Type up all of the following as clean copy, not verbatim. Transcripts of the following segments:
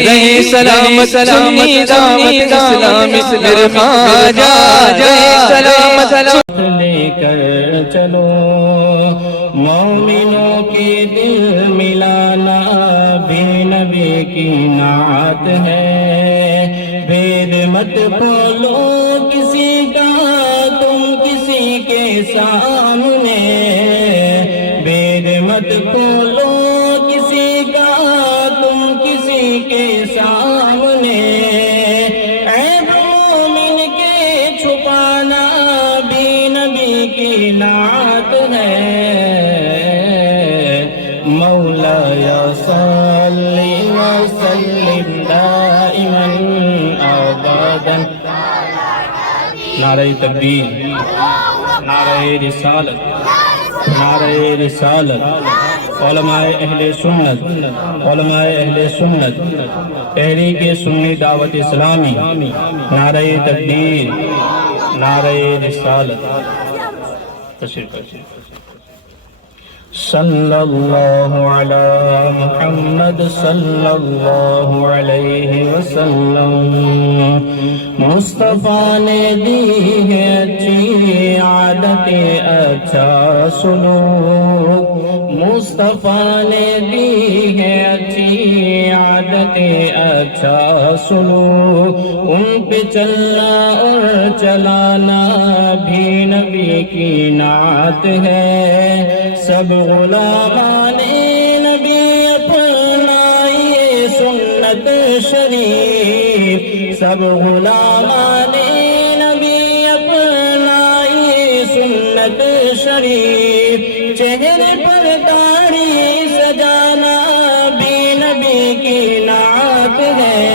رہے سلامت سنی دعوت اسلام میرے خواجہ رہے سلامت لے کر چلو مومنوں کے دل ملانا بھی نبی کی نعت ہے۔ بید مت کھولو کسی کا تم کسی کے سامنے، بید مت کھولو کسی کا تم کسی کے سامنے، عیب مومن کے چھپانا بھی نبی کی نعت ہے۔ مولاي صل وسلم دائما ابدا۔ نعرہ تکبیر، نعرہ رسالت، نعرہ رسالت۔ علماء اہل سنت، علماء اہل سنت، تحریک سنی دعوت اسلامی، نعرہ تکبیر، نعرہ رسالت۔ تشریف رکھیے۔ صلی اللہ علی محمد صلی اللہ علیہ وسلم۔ مصطفیٰ نے دی ہے اچھی عادتیں اچھا سلوک، مصطفیٰ نے دی ہے اچھی عادتیں اچھا سلوک، ان پہ چلنا اور چلانا بھی نبی کی نعت ہے۔ سب غلامان نبی اپنائیے سنت شریف، سب غلامان نبی اپنائیے سنت شریف، چہرے پر داڑھی سجانا بھی نبی کی نعت ہے۔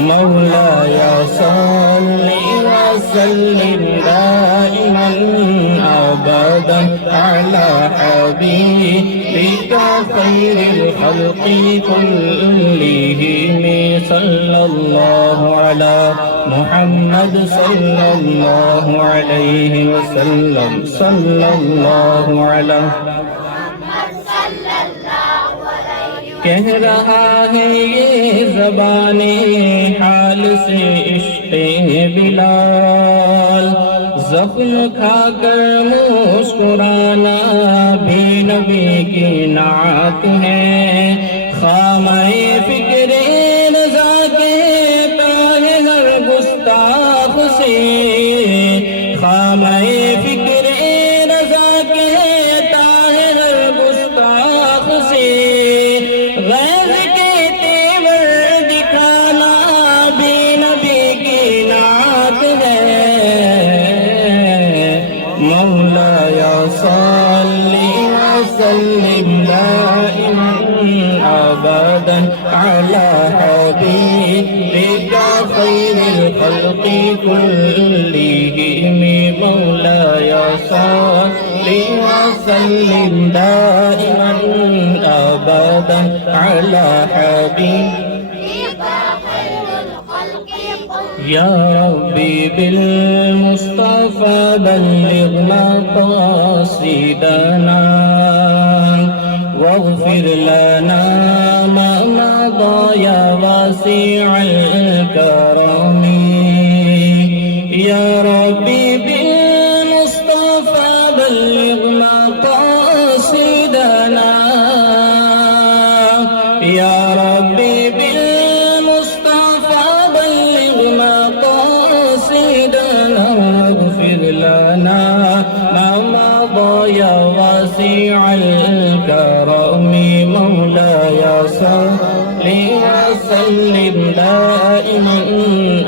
مولاي صل وسلم دائما ابدا على حبيبك خير الخلق كلهم، صلى الله على محمد صلى الله عليه وسلم، صلى الله على کہہ رہا ہے یہ زبان حال سے عشق بلال، زخم کھا کر مسکرانا بھی نبی کی نعت ہے۔ خامہ فکر رضا کہتا ہے ہر گستاخ سے، خامہ فکر رضا کہتا ہے ہر گستاخ سے، غیظ کے تیور دکھانا بھی نبی کی نعت ہے۔ مولاي صل وسلم دائما ابدا على حبيبك خير الخلق كلهم، مولاي صل وسلم دائما ابدا على حبيبك خير الخلق كلهم، يا ربي بالمصطفى بلغ مقاصدنا واغفر لنا ما مضى يا واسع الكرم، يا ربي بالمصطفى بلغ مقاصدنا، يا ربي بالمصطفى بلغ مقاصدنا واغفر لنا ما مضى يا واسع الكرم، مولاي صل وسلم دائما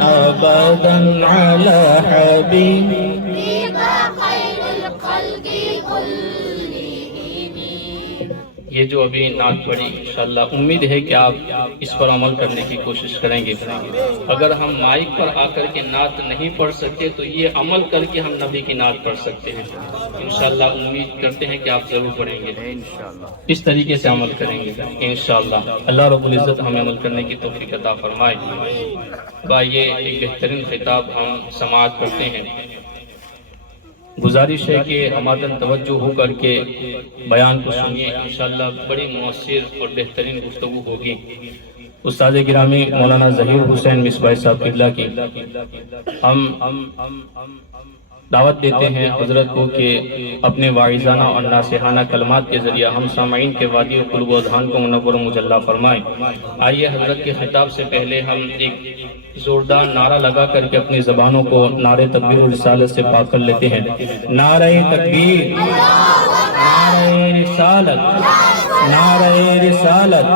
ابدا على حبيبك خير الخلق كلهم۔ یہ جو ابھی نعت پڑھی انشاءاللہ امید ہے کہ آپ اس پر عمل کرنے کی کوشش کریں گے۔ اگر ہم مائک پر آ کر کے نعت نہیں پڑھ سکتے تو یہ عمل کر کے ہم نبی کی نعت پڑھ سکتے ہیں۔ انشاءاللہ امید کرتے ہیں کہ آپ ضرور پڑھیں گے، اس طریقے سے عمل کریں گے انشاءاللہ۔ اللہ رب العزت ہمیں عمل کرنے کی توفیق عطا فرمائے۔ یہ ایک بہترین خطاب ہم سماعت کرتے ہیں۔ گزارش ہے کہ ہمارا توجہ ہو کر کے بیان کو سنیے، انشاءاللہ بڑی مؤثر اور بہترین گفتگو ہوگی۔ استاد گرامی مولانا ظہیر حسین مصباح صاحب قبلہ کی ہم دعوت دیتے ہیں حضرت کو کہ اپنے واعظانہ اور ناصحانہ کلمات کے ذریعہ ہم سامعین کے وادی و قلوب و اذہان کو منور و مجلہ فرمائیں۔ آئیے حضرت کے خطاب سے پہلے ہم ایک زوردار نعرہ لگا کر کے اپنی زبانوں کو نعرہ تکبیر و رسالت سے پاک کر لیتے ہیں۔ نعرہ تکبیر، نعرہ رسالت، نعرہ رسالت۔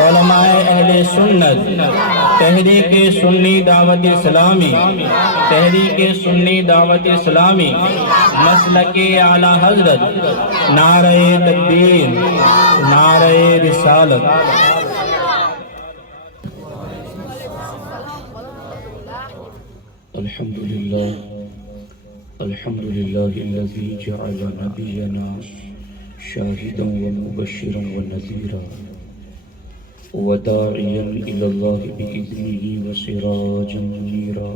علماء اہل سنت، تحریک سنی دعوت اسلامی، تحریک سنی دعوت اسلامی، مسلک اعلی حضرت، نعرہ تکبیر، نعرہ رسالت۔ الحمدللہ الذي جعل نبينا شاهدا ومبشرا ونذيرا وداعيا إلى الله بإذنه وسراجا منيرا،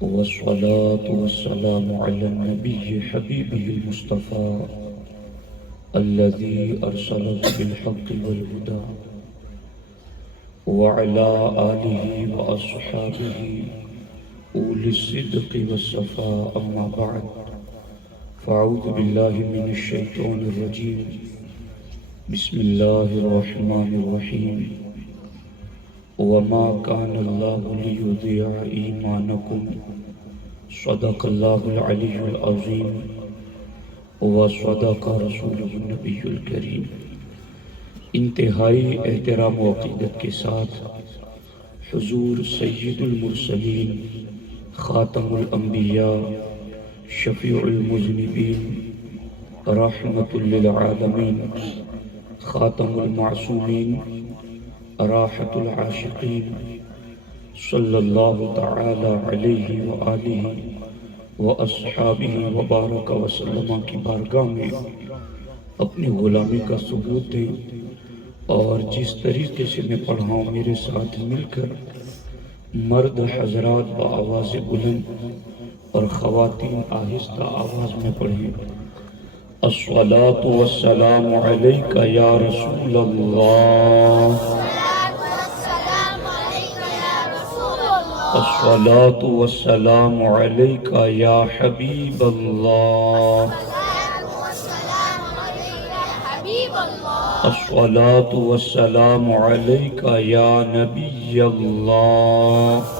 والصلاة والسلام على النبي حبيبه المصطفى الذي أرسله بالحق والهدى، وعلى آله وأصحابه أولي الصدق والصفاء، أما بعد، فأعوذ بالله من الشيطان الرجيم، بسم الله الرحمن الرحيم، وما كان الله ليضيع إيمانكم، صدق الله العلي العظيم، وصدق رسوله النبي الكريم۔ انتہائی احترام و عقیدت کے ساتھ حضور سید المرسلین، خاتم الانبیاء، شفیع المذنبین، رحمت للعالمین، خاتم المعصومین، راحت العاشقین، صلی اللہ تعالی علیہ وآلہ واصحابہ وبارک وسلم کی بارگاہ میں اپنی غلامی کا ثبوت دیں، اور جس طریقے سے میں پڑھا ہوں میرے ساتھ مل کر مرد حضرات بآواز بلند اور خواتین آہستہ آواز میں پڑھیں۔ الصلاة والسلام علیک یا رسول اللہ، الصلاة والسلام علیک یا حبیب اللہ، الصلاة والسلام علیک یا نبی اللہ،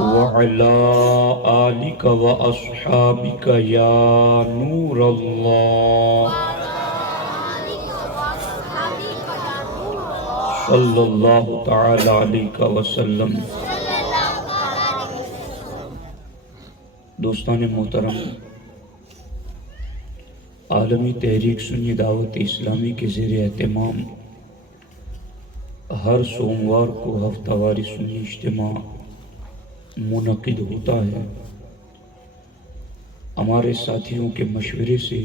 وعلى آلك وأصحابك يا نور الله، صلی اللہ تعالی علیہ وسلم۔ دوستان محترم، عالمی تحریک سنی دعوت اسلامی کے زیر اہتمام ہر سوموار کو ہفتہ واری سنی اجتماع منعقد ہوتا ہے۔ ہمارے ساتھیوں کے مشورے سے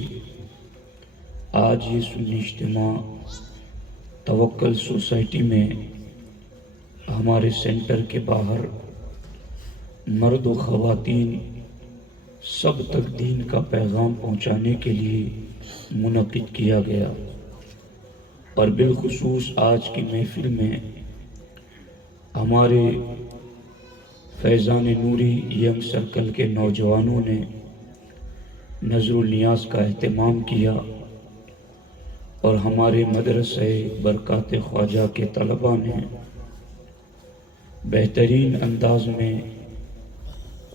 آج یہ سنی اجتماع توکل سوسائٹی میں ہمارے سینٹر کے باہر مرد و خواتین سب تک دین کا پیغام پہنچانے کے لیے منعقد کیا گیا، اور بالخصوص آج کی محفل میں ہمارے فیضان نوری ینگ سرکل کے نوجوانوں نے نظر النیاز کا اہتمام کیا، اور ہمارے مدرسہ برکات خواجہ کے طلباء نے بہترین انداز میں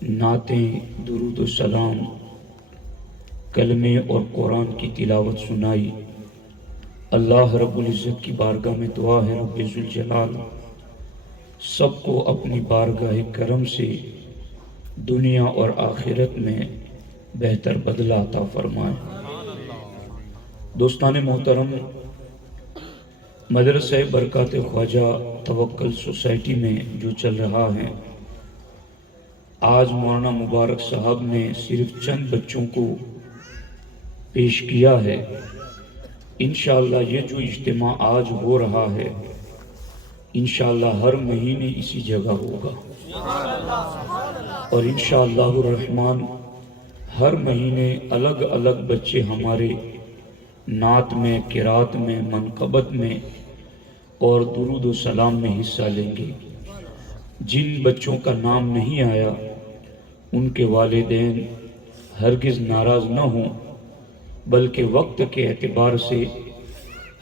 نعتیں، درود و سلام، کلمے اور قرآن کی تلاوت سنائی۔ اللہ رب العزت کی بارگاہ میں دعا ہے رب ذوالجلال سب کو اپنی بارگاہ کرم سے دنیا اور آخرت میں بہتر بدلہ عطا فرمائے۔ دوستان محترم، مدرسہ برکات خواجہ توکل سوسائٹی میں جو چل رہا ہے، آج مولانا مبارک صاحب نے صرف چند بچوں کو پیش کیا ہے۔ انشاءاللہ یہ جو اجتماع آج ہو رہا ہے، انشاءاللہ ہر مہینے اسی جگہ ہوگا۔ اور انشاءاللہ الرحمن ہر مہینے الگ الگ بچے ہمارے نعت میں، قرات میں، منقبت میں اور درود و سلام میں حصہ لیں گے۔ جن بچوں کا نام نہیں آیا ان کے والدین ہرگز ناراض نہ ہوں، بلکہ وقت کے اعتبار سے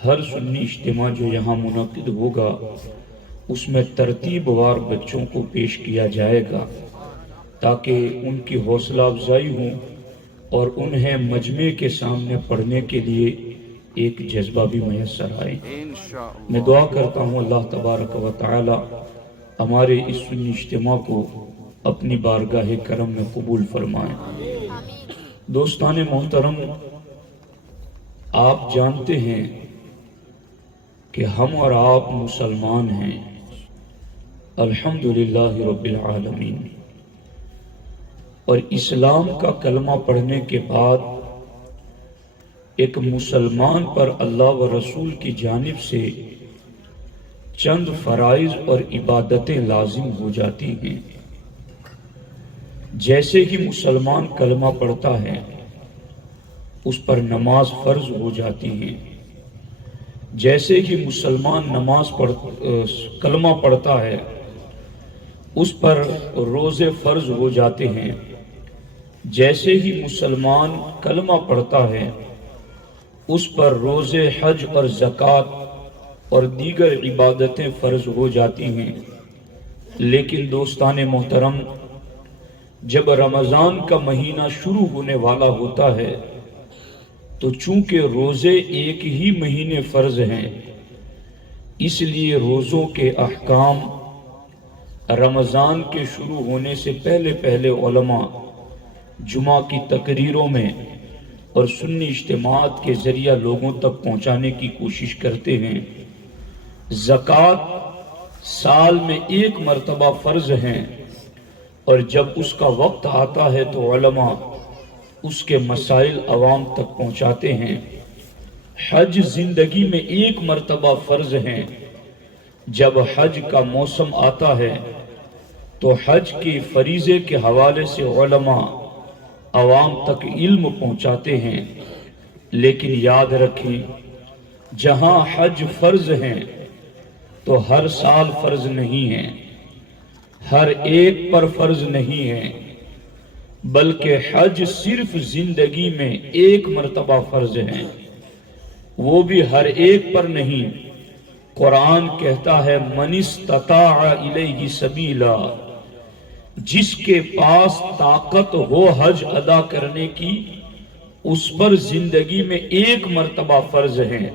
ہر سنی اجتماع جو یہاں منعقد ہوگا اس میں ترتیب وار بچوں کو پیش کیا جائے گا تاکہ ان کی حوصلہ افزائی ہو اور انہیں مجمع کے سامنے پڑھنے کے لیے ایک جذبہ بھی میسر آئے۔ میں دعا کرتا ہوں اللہ تبارک و تعالی ہمارے اس سنی اجتماع کو اپنی بارگاہ کرم میں قبول فرمائے۔ دوستان محترم، آپ جانتے ہیں کہ ہم اور آپ مسلمان ہیں، الحمدللہ رب العالمین، اور اسلام کا کلمہ پڑھنے کے بعد ایک مسلمان پر اللہ و رسول کی جانب سے چند فرائض اور عبادتیں لازم ہو جاتی ہیں۔ جیسے ہی مسلمان کلمہ پڑھتا ہے اس پر نماز فرض ہو جاتی ہے، جیسے ہی مسلمان کلمہ پڑھتا ہے اس پر روزے فرض ہو جاتے ہیں، جیسے ہی مسلمان کلمہ پڑھتا ہے اس پر روزے، حج اور زکوٰۃ اور دیگر عبادتیں فرض ہو جاتی ہیں۔ لیکن دوستان محترم، جب رمضان کا مہینہ شروع ہونے والا ہوتا ہے تو چونکہ روزے ایک ہی مہینے فرض ہیں، اس لیے روزوں کے احکام رمضان کے شروع ہونے سے پہلے علماء جمعہ کی تقریروں میں اور سنی اجتماعات کے ذریعہ لوگوں تک پہنچانے کی کوشش کرتے ہیں۔ زکوٰۃ سال میں ایک مرتبہ فرض ہیں، اور جب اس کا وقت آتا ہے تو علماء اس کے مسائل عوام تک پہنچاتے ہیں۔ حج زندگی میں ایک مرتبہ فرض ہیں، جب حج کا موسم آتا ہے تو حج کی فریضے کے حوالے سے علماء عوام تک علم پہنچاتے ہیں۔ لیکن یاد رکھیں، جہاں حج فرض ہیں تو ہر سال فرض نہیں ہیں، ہر ایک پر فرض نہیں ہیں، بلکہ حج صرف زندگی میں ایک مرتبہ فرض ہیں، وہ بھی ہر ایک پر نہیں۔ قرآن کہتا ہے من استطاع الیہ سبیلا، جس کے پاس طاقت ہو حج ادا کرنے کی اس پر زندگی میں ایک مرتبہ فرض ہیں۔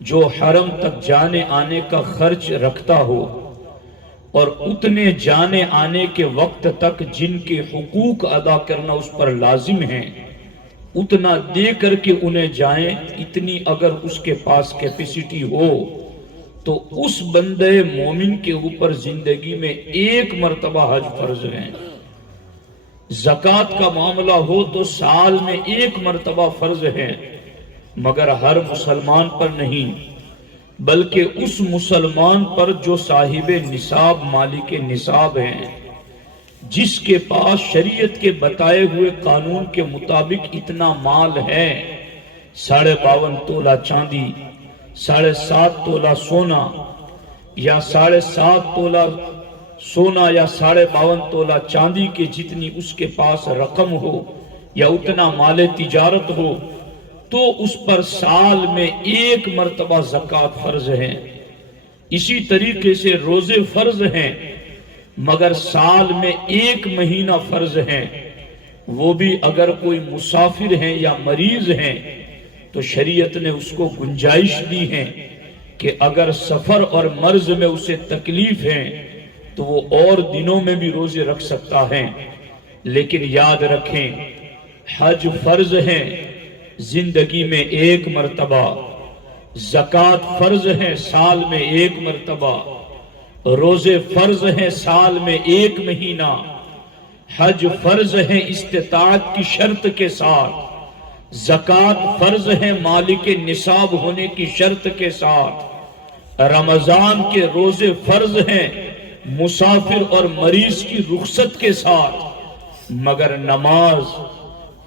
جو حرم تک جانے آنے کا خرچ رکھتا ہو اور اتنے جانے آنے کے وقت تک جن کے حقوق ادا کرنا اس پر لازم ہیں اتنا دے کر کے انہیں جائیں، اتنی اگر اس کے پاس کیپیسٹی ہو تو اس بندے مومن کے اوپر زندگی میں ایک مرتبہ حج فرض ہیں۔ زکوٰۃ کا معاملہ ہو تو سال میں ایک مرتبہ فرض ہے، مگر ہر مسلمان پر نہیں، بلکہ اس مسلمان پر جو صاحب نصاب، مالک نصاب ہیں، جس کے پاس شریعت کے بتائے ہوئے قانون کے مطابق اتنا مال ہے، 52.5 تولہ چاندی، 7.5 تولہ سونا، یا 7.5 تولہ سونا یا 52.5 تولہ چاندی کے جتنی اس کے پاس رقم ہو یا اتنا مال تجارت ہو، تو اس پر سال میں ایک مرتبہ زکوٰۃ فرض ہے۔ اسی طریقے سے روزے فرض ہیں، مگر سال میں ایک مہینہ فرض ہیں، وہ بھی اگر کوئی مسافر ہیں یا مریض ہیں تو شریعت نے اس کو گنجائش دی ہے کہ اگر سفر اور مرض میں اسے تکلیف ہے تو وہ اور دنوں میں بھی روزے رکھ سکتا ہے۔ لیکن یاد رکھیں، حج فرض ہے زندگی میں ایک مرتبہ، زکوٰۃ فرض ہے سال میں ایک مرتبہ، روزے فرض ہیں سال میں ایک مہینہ، حج فرض ہے استطاعت کی شرط کے ساتھ، زکوٰۃ فرض ہے مالک نصاب ہونے کی شرط کے ساتھ، رمضان کے روزے فرض ہیں مسافر اور مریض کی رخصت کے ساتھ، مگر نماز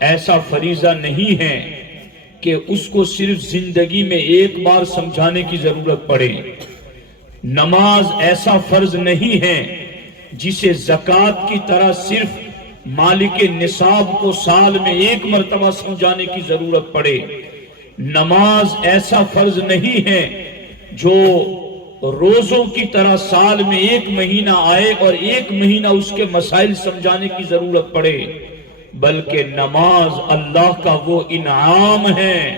ایسا فریضہ نہیں ہے کہ اس کو صرف زندگی میں ایک بار سمجھانے کی ضرورت پڑے۔ نماز ایسا فرض نہیں ہے جسے زکوٰۃ کی طرح صرف مالک نصاب کو سال میں ایک مرتبہ سمجھانے کی ضرورت پڑے۔ نماز ایسا فرض نہیں ہے جو روزوں کی طرح سال میں ایک مہینہ آئے اور ایک مہینہ اس کے مسائل سمجھانے کی ضرورت پڑے، بلکہ نماز اللہ کا وہ انعام ہے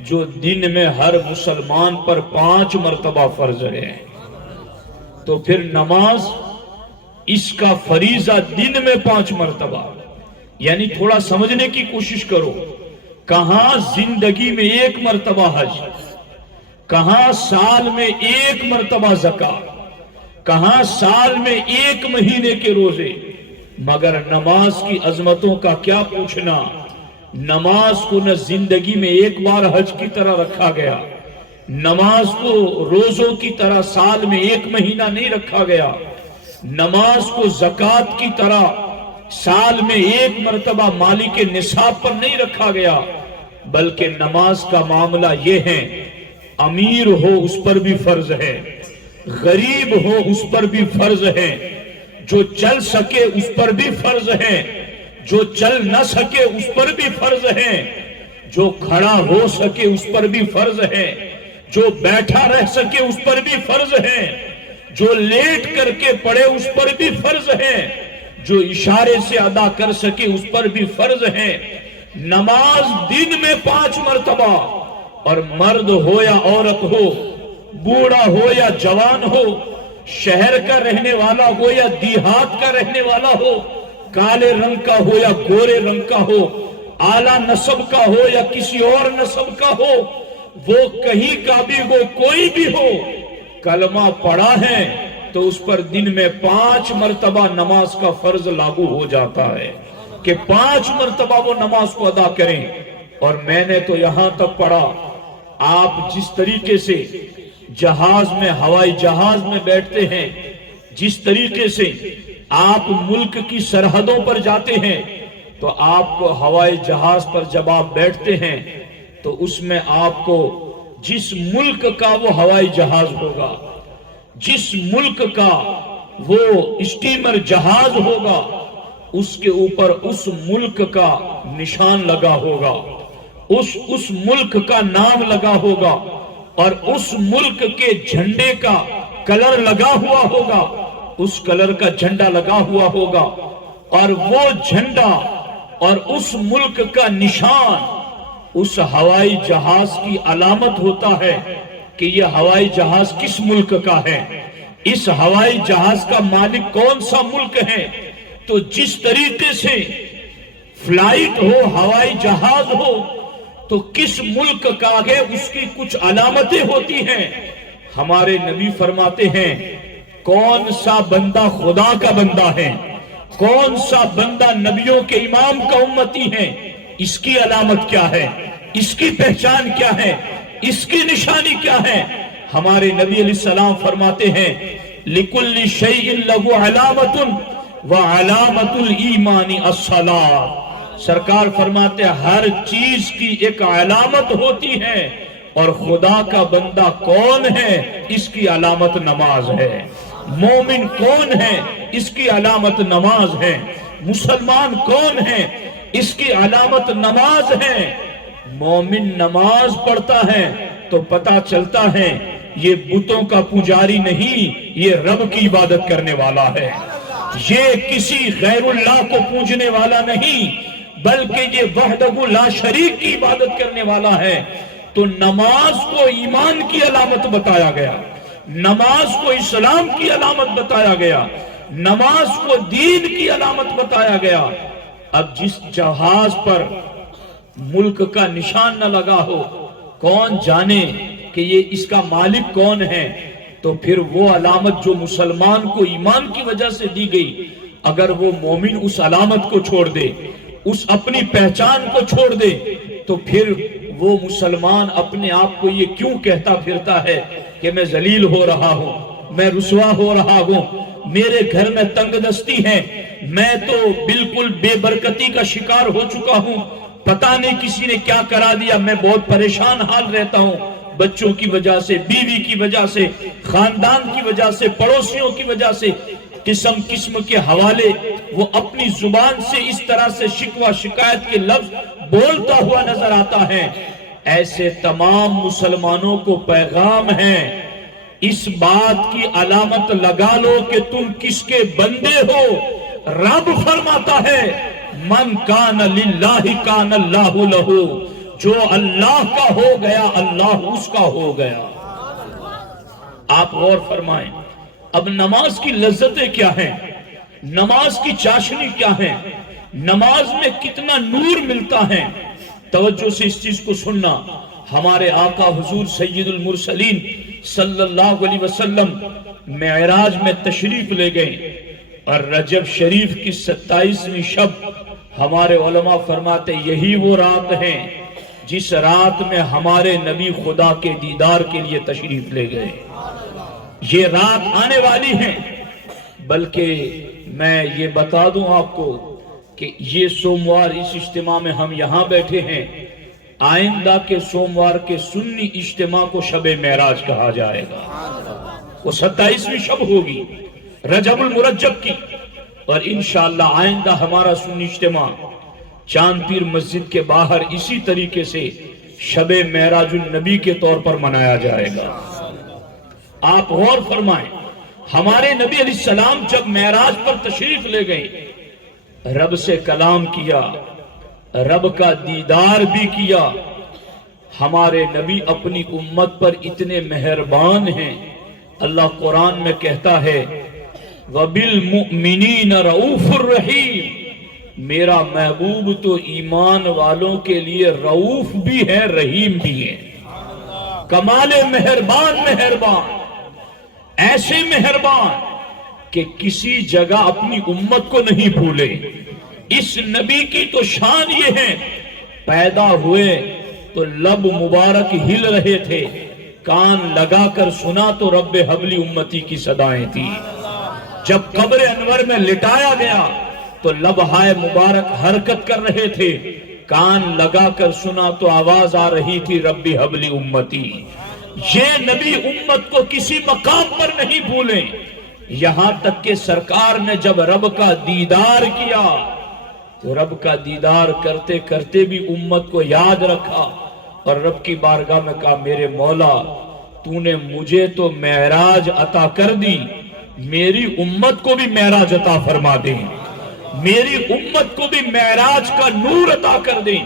جو دن میں ہر مسلمان پر 5 مرتبہ فرض ہے۔ تو پھر نماز اس کا فریضہ دن میں 5 مرتبہ، یعنی تھوڑا سمجھنے کی کوشش کرو، کہاں زندگی میں 1 مرتبہ حج، کہاں سال میں 1 مرتبہ زکوٰۃ، کہاں سال میں 1 مہینے کے روزے، مگر نماز کی عظمتوں کا کیا پوچھنا۔ نماز کو نہ زندگی میں 1 بار حج کی طرح رکھا گیا، نماز کو روزوں کی طرح سال میں 1 مہینہ نہیں رکھا گیا، نماز کو زکوٰۃ کی طرح سال میں 1 مرتبہ مالک نصاب پر نہیں رکھا گیا، بلکہ نماز کا معاملہ یہ ہے، امیر ہو اس پر بھی فرض ہے، غریب ہو اس پر بھی فرض ہے، جو چل سکے اس پر بھی فرض ہے، جو چل نہ سکے اس پر بھی فرض ہے، جو کھڑا ہو سکے اس پر بھی فرض ہے، جو بیٹھا رہ سکے اس پر بھی فرض ہے، جو لیٹ کر کے پڑھے اس پر بھی فرض ہے، جو اشارے سے ادا کر سکے اس پر بھی فرض ہے۔ نماز دن میں 5 مرتبہ، اور مرد ہو یا عورت ہو، بوڑھا ہو یا جوان ہو، شہر کا رہنے والا ہو یا دیہات کا رہنے والا ہو، کالے رنگ کا ہو یا گورے رنگ کا ہو، اعلیٰ نسب کا ہو یا کسی اور نسب کا ہو، وہ کہیں کا بھی ہو، کوئی بھی ہو، کلمہ پڑھا ہے تو اس پر دن میں 5 مرتبہ نماز کا فرض لاگو ہو جاتا ہے کہ 5 مرتبہ وہ نماز کو ادا کریں۔ اور میں نے تو یہاں تک پڑھا، آپ جس طریقے سے جہاز میں، ہوائی جہاز میں بیٹھتے ہیں، جس طریقے سے آپ ملک کی سرحدوں پر جاتے ہیں، تو آپ کو ہوائی جہاز پر جب آپ بیٹھتے ہیں تو اس میں آپ کو جس ملک کا وہ ہوائی جہاز ہوگا، جس ملک کا وہ اسٹیمر جہاز ہوگا، اس کے اوپر اس ملک کا نشان لگا ہوگا، اس ملک کا نام لگا ہوگا، اور اس ملک کے جھنڈے کا کلر لگا ہوا ہوگا، اس کلر کا جھنڈا لگا ہوا ہوگا، اور وہ جھنڈا اور اس ملک کا نشان اس ہوائی جہاز کی علامت ہوتا ہے کہ یہ ہوائی جہاز کس ملک کا ہے، اس ہوائی جہاز کا مالک کون سا ملک ہے۔ تو جس طریقے سے فلائٹ ہو، ہوائی جہاز ہو، تو کس ملک کا ہے اس کی کچھ علامتیں ہوتی ہیں۔ ہمارے نبی فرماتے ہیں کون سا بندہ خدا کا بندہ ہے، کون سا بندہ نبیوں کے امام کا امتی ہے، اس کی علامت کیا ہے، اس کی پہچان کیا ہے، اس کی نشانی کیا ہے۔ ہمارے نبی علیہ السلام فرماتے ہیں لِكُلِّ شَيْءٍ لَهُ عَلَامَةٌ وَعَلَامَةُ الْإِيمَانِ الصَّلَاةُ۔ سرکار فرماتے ہیں ہر چیز کی ایک علامت ہوتی ہے، اور خدا کا بندہ کون ہے اس کی علامت نماز ہے، مومن کون ہے اس کی علامت نماز ہے، مسلمان کون ہے اس کی علامت نماز ہے۔ مومن نماز پڑھتا ہے تو پتہ چلتا ہے یہ بتوں کا پجاری نہیں، یہ رب کی عبادت کرنے والا ہے، یہ کسی غیر اللہ کو پوجنے والا نہیں، بلکہ یہ وحدہ لا شریک کی عبادت کرنے والا ہے۔ تو نماز کو ایمان کی علامت بتایا گیا، نماز کو اسلام کی علامت بتایا گیا، نماز کو دین کی علامت بتایا گیا۔ اب جس جہاز پر ملک کا نشان نہ لگا ہو، کون جانے کہ یہ اس کا مالک کون ہے، تو پھر وہ علامت جو مسلمان کو ایمان کی وجہ سے دی گئی، اگر وہ مومن اس علامت کو چھوڑ دے، اس اپنی پہچان کو چھوڑ دے، تو پھر وہ مسلمان اپنے آپ کو یہ کیوں کہتا پھرتا ہے کہ میں ذلیل ہو رہا ہوں، میں رسوا ہو رہا ہوں، میرے گھر میں تنگ دستی ہے، میں تو بالکل بے برکتی کا شکار ہو چکا ہوں، پتہ نہیں کسی نے کیا کرا دیا، میں بہت پریشان حال رہتا ہوں، بچوں کی وجہ سے، بیوی کی وجہ سے، خاندان کی وجہ سے، پڑوسیوں کی وجہ سے، قسم قسم کے حوالے وہ اپنی زبان سے اس طرح سے شکوہ شکایت کے لفظ بولتا ہوا نظر آتا ہے۔ ایسے تمام مسلمانوں کو پیغام ہے، اس بات کی علامت لگا لو کہ تم کس کے بندے ہو۔ رب فرماتا ہے من کان للہ کان اللہ لہو، جو اللہ کا ہو گیا اللہ اس کا ہو گیا۔ آپ غور فرمائیں، اب نماز کی لذتیں کیا ہیں، نماز کی چاشنی کیا ہے، نماز میں کتنا نور ملتا ہے۔ توجہ سے اس چیز کو سننا، ہمارے آقا حضور سید المرسلین صلی اللہ علیہ وسلم معراج میں تشریف لے گئے، اور رجب شریف کی 27ویں شب ہمارے علماء فرماتے یہی وہ رات ہے جس رات میں ہمارے نبی خدا کے دیدار کے لیے تشریف لے گئے۔ یہ رات آنے والی ہے، بلکہ میں یہ بتا دوں آپ کو کہ یہ سوموار اس اجتماع میں ہم یہاں بیٹھے ہیں، آئندہ کے سوموار کے سنی اجتماع کو شب معراج کہا جائے گا۔ وہ 27ویں شب ہوگی رجب المرجب کی، اور انشاءاللہ آئندہ ہمارا سنی اجتماع چاند پیر مسجد کے باہر اسی طریقے سے شب معراج النبی کے طور پر منایا جائے گا۔ آپ غور فرمائیں، ہمارے نبی علیہ السلام جب معراج پر تشریف لے گئے، رب سے کلام کیا، رب کا دیدار بھی کیا۔ ہمارے نبی اپنی امت پر اتنے مہربان ہیں، اللہ قرآن میں کہتا ہے وَبِالْمُؤْمِنِينَ رَؤُوفُ الرَّحِيمُ، میرا محبوب تو ایمان والوں کے لیے رؤوف بھی ہے رحیم بھی ہے، کمال مہربان، ایسے مہربان کہ کسی جگہ اپنی امت کو نہیں بھولے۔ اس نبی کی تو شان یہ ہے، پیدا ہوئے تو لب مبارک ہل رہے تھے، کان لگا کر سنا تو رب حبلی امتی کی صدائیں تھی۔ جب قبر انور میں لٹایا گیا تو لبہائے مبارک حرکت کر رہے تھے، کان لگا کر سنا تو آواز آ رہی تھی رب حبلی امتی۔ یہ نبی امت کو کسی مقام پر نہیں بھولیں، یہاں تک کہ سرکار نے جب رب کا دیدار کیا تو رب کا دیدار کرتے کرتے بھی امت کو یاد رکھا، اور رب کی بارگاہ میں کہا میرے مولا تو نے مجھے تو معراج عطا کر دی، میری امت کو بھی معراج عطا فرما دیں، میری امت کو بھی معراج کا نور عطا کر دیں۔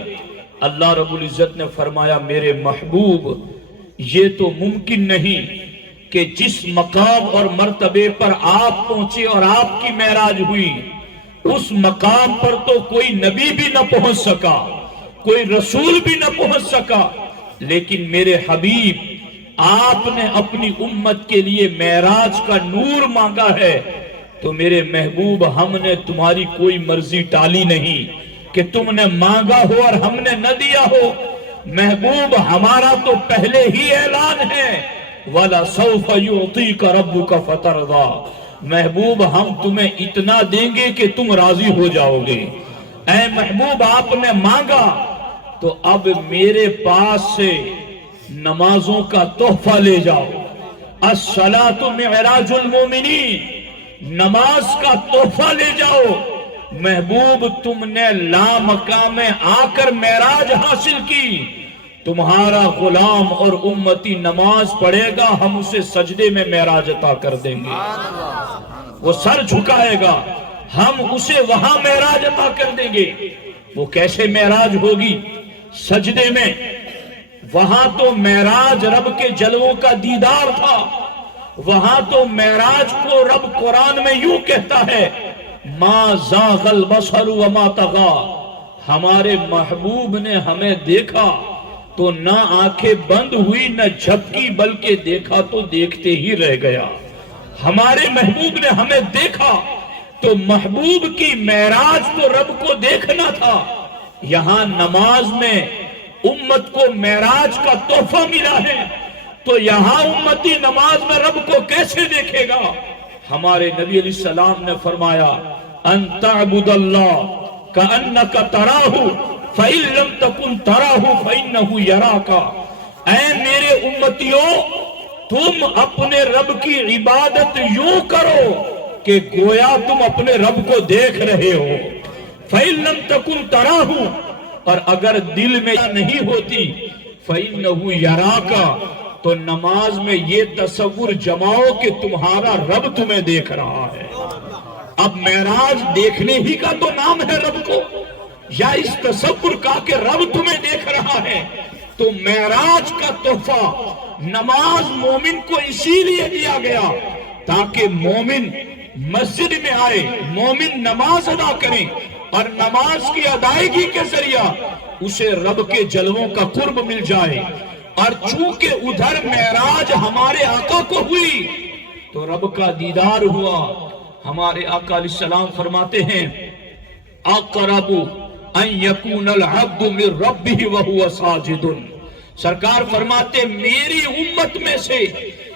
اللہ رب العزت نے فرمایا میرے محبوب یہ تو ممکن نہیں کہ جس مقام اور مرتبے پر آپ پہنچے اور آپ کی معراج ہوئی، اس مقام پر تو کوئی نبی بھی نہ پہنچ سکا، کوئی رسول بھی نہ پہنچ سکا، لیکن میرے حبیب آپ نے اپنی امت کے لیے معراج کا نور مانگا ہے، تو میرے محبوب ہم نے تمہاری کوئی مرضی ٹالی نہیں کہ تم نے مانگا ہو اور ہم نے نہ دیا ہو۔ محبوب ہمارا تو پہلے ہی اعلان ہے وَلَسَوْفَ يُعْطِيكَ رَبُّكَ فَتَرْضَى، محبوب ہم تمہیں اتنا دیں گے کہ تم راضی ہو جاؤ گے۔ اے محبوب آپ نے مانگا تو اب میرے پاس سے نمازوں کا تحفہ لے جاؤ۔ الصلاۃ معراج المومنین، نماز کا تحفہ لے جاؤ۔ محبوب تم نے لامقام آ کر معراج حاصل کی، تمہارا غلام اور امتی نماز پڑھے گا، ہم اسے سجدے میں معراج عطا کر دیں گے، وہ سر جھکائے گا، ہم اسے وہاں معراج عطا کر دیں گے۔ وہ کیسے معراج ہوگی؟ سجدے میں۔ وہاں تو معراج رب کے جلووں کا دیدار تھا، وہاں تو معراج کو رب قرآن میں یوں کہتا ہے ما زاغ البصر وما طغى، ہمارے محبوب نے ہمیں دیکھا تو نہ آنکھیں بند ہوئی نہ جھپکی، بلکہ دیکھا تو دیکھتے ہی رہ گیا۔ ہمارے محبوب نے ہمیں دیکھا تو محبوب کی معراج تو رب کو دیکھنا تھا۔ یہاں نماز میں امت کو معراج کا تحفہ ملا ہے، تو یہاں امتی نماز میں رب کو کیسے دیکھے گا؟ ہمارے نبی علیہ السلام نے فرمایا ان تعبد اللہ کأنک تراہ فإن لم تکن تراہ فإنہ یراک. اے میرے امتیوں، تم اپنے رب کی عبادت یوں کرو کہ گویا تم اپنے رب کو دیکھ رہے ہو. فإن لم تکن تراہ، اور اگر دل میں نہیں ہوتی فإنہ یراک، تو نماز میں یہ تصور جماؤ کہ تمہارا رب تمہیں دیکھ رہا ہے. اب معراج دیکھنے ہی کا تو نام ہے رب کو، یا اس تصور کا کہ رب تمہیں دیکھ رہا ہے. تو معراج کا تحفہ نماز مومن کو اسی لیے دیا گیا تاکہ مومن مسجد میں آئے، مومن نماز ادا کریں، اور نماز کی ادائیگی کے ذریعہ اسے رب کے جلووں کا قرب مل جائے. اور چونکہ ادھر معراج ہمارے آقا کو ہوئی تو رب کا دیدار ہوا. ہمارے آقا علیہ السلام فرماتے ہیں اقرب ان یکون العبد من ربہ وہو ساجد. سرکار فرماتے میری امت میں سے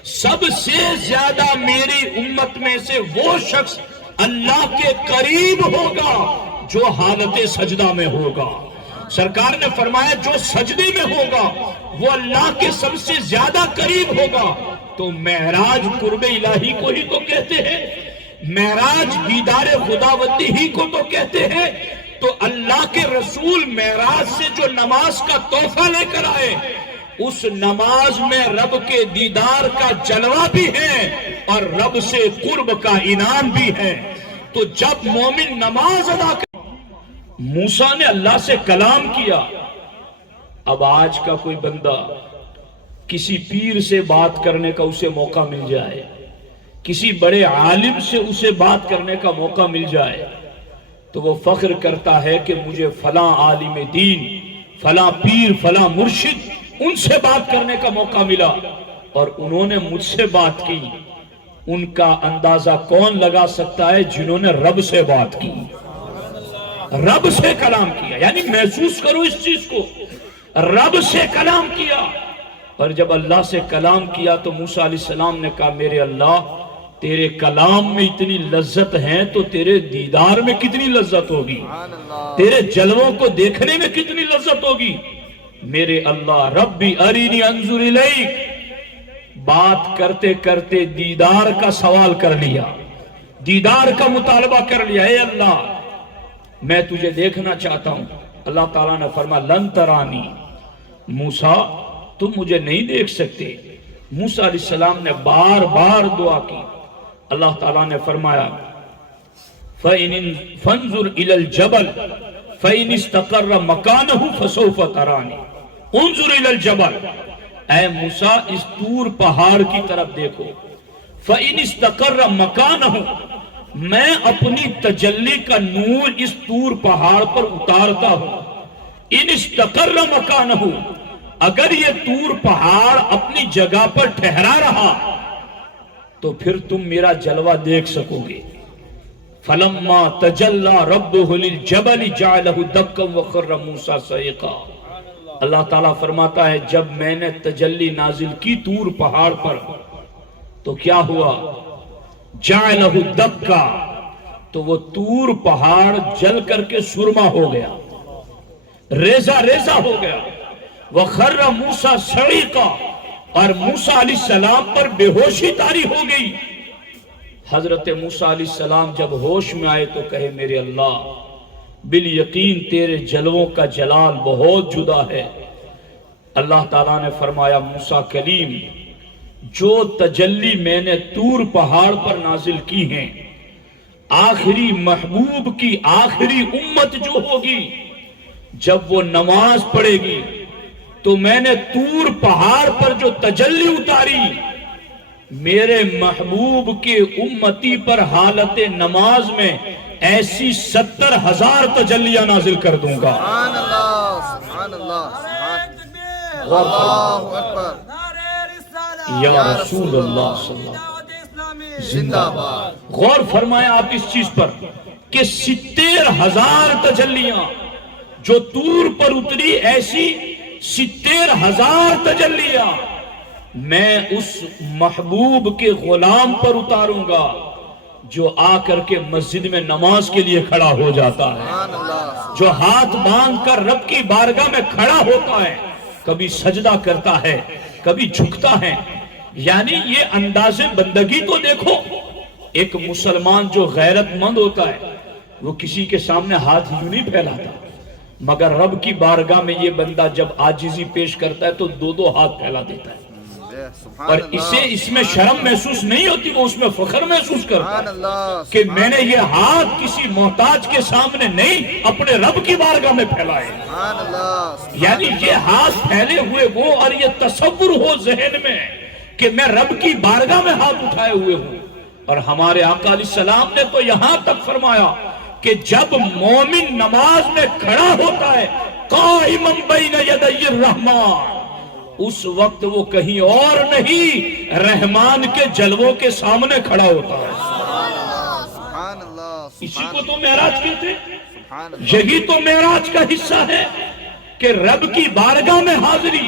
سب سے زیادہ میری امت میں سے وہ شخص اللہ کے قریب ہوگا جو حالت سجدہ میں ہوگا. سرکار نے فرمایا جو سجدے میں ہوگا وہ اللہ کے سب سے زیادہ قریب ہوگا. تو معراج قرب الہی کو ہی تو کہتے ہیں، معراج دیدار خداوندی ہی کو تو کہتے ہیں. تو اللہ کے رسول معراج سے جو نماز کا تحفہ لے کر آئے، اس نماز میں رب کے دیدار کا جلوہ بھی ہے اور رب سے قرب کا انعام بھی ہے. تو جب مومن نماز ادا کر، موسیٰ نے اللہ سے کلام کیا. اب آج کا کوئی بندہ کسی پیر سے بات کرنے کا اسے موقع مل جائے، کسی بڑے عالم سے اسے بات کرنے کا موقع مل جائے، تو وہ فخر کرتا ہے کہ مجھے فلاں عالم دین، فلاں پیر، فلاں مرشد، ان سے بات کرنے کا موقع ملا اور انہوں نے مجھ سے بات کی. ان کا اندازہ کون لگا سکتا ہے؟ جنہوں نے رب سے بات کی، رب سے کلام کیا. یعنی محسوس کرو اس چیز کو، رب سے کلام کیا. اور جب اللہ سے کلام کیا تو موسیٰ علیہ السلام نے کہا میرے اللہ، تیرے کلام میں اتنی لذت ہے تو تیرے دیدار میں کتنی لذت ہوگی، تیرے جلووں کو دیکھنے میں کتنی لذت ہوگی. میرے اللہ ربی ارینی انظر الیک. بات کرتے کرتے دیدار کا سوال کر لیا، دیدار کا مطالبہ کر لیا. اے اللہ میں تجھے دیکھنا چاہتا ہوں. اللہ تعالیٰ نے فرمایا لن ترانی، موسیٰ تم مجھے نہیں دیکھ سکتے. موسیٰ علیہ السلام نے بار بار دعا کی. اللہ تعالیٰ نے فرمایا فانظر الی الجبل فإن استقر مکانہ فسوف ترانی. انظر الی الجبل، اے موسیٰ اس طور پہاڑ کی طرف دیکھو. فإن استقر مکانہ، میں اپنی تجلی کا نور اس طور پہاڑ پر اتارتا ہوں. ان استقر مکانہ، اگر یہ طور پہاڑ اپنی جگہ پر ٹھہرا رہا تو پھر تم میرا جلوہ دیکھ سکو گے. فلما تجلی ربہ للجبل جعلہ دکا وخر موسیٰ صعقا. اللہ تعالیٰ فرماتا ہے جب میں نے تجلی نازل کی طور پہاڑ پر تو کیا ہوا؟ جعلہ دکا، تو وہ طور پہاڑ جل کر کے سرما ہو گیا، ریزہ ریزہ ہو گیا. وخر موسیٰ صعقا، اور موسیٰ علیہ السلام پر بے ہوشی طاری ہو گئی. حضرت موسیٰ علیہ السلام جب ہوش میں آئے تو کہے میرے اللہ بالیقین تیرے جلووں کا جلال بہت جدا ہے. اللہ تعالیٰ نے فرمایا موسیٰ کلیم، جو تجلی میں نے طور پہاڑ پر نازل کی ہیں، آخری محبوب کی آخری امت جو ہوگی جب وہ نماز پڑھے گی تو میں نے طور پہاڑ پر جو تجلی اتاری میرے محبوب کے امتی پر حالت نماز میں ایسی 70,000 تجلیاں نازل کر دوں گا. سبحان اللہ، سبحان اللہ، اللہ اکبر. یا رسول اللہ صلی اللہ علیہ وسلم زندہ باد. غور فرمایا آپ اس چیز پر کہ 70,000 تجلیاں جو طور پر اتری، ایسی 70,000 تجلیاں میں اس محبوب کے غلام پر اتاروں گا جو آ کر کے مسجد میں نماز کے لیے کھڑا ہو جاتا ہے، سبحان اللہ جو ہاتھ باندھ کر رب کی بارگاہ میں کھڑا ہوتا ہے، کبھی سجدہ کرتا ہے، کبھی جھکتا ہے. یعنی یہ انداز بندگی تو دیکھو. ایک مسلمان جو غیرت مند ہوتا ہے وہ کسی کے سامنے ہاتھ یوں نہیں پھیلاتا، مگر رب کی بارگاہ میں یہ بندہ جب عاجزی پیش کرتا ہے تو دو دو ہاتھ پھیلا دیتا ہے. سبحان اور اللہ اسے اس میں شرم محسوس نہیں ہوتی، وہ اس میں فخر محسوس کرتا سبحان ہے اللہ کہ میں نے یہ ہاتھ کسی محتاج کے سامنے نہیں اپنے رب کی بارگاہ میں پھیلائے. سبحان اللہ یعنی یہ ہاتھ پھیلے ہوئے وہ اور یہ تصور ہو ذہن میں کہ میں رب کی بارگاہ میں ہاتھ اٹھائے ہوئے ہوں. اور ہمارے آقا علیہ السلام نے تو یہاں تک فرمایا کہ جب مومن نماز میں کھڑا ہوتا ہے قائما بین یدی الرحمن، اس وقت وہ کہیں اور نہیں رحمان کے جلووں کے سامنے کھڑا ہوتا ہے. سبحان اللہ اسی کو تو معراج کہتے ہیں. سبحان اللہ یہی تو معراج کا حصہ ہے کہ رب کی بارگاہ میں حاضری،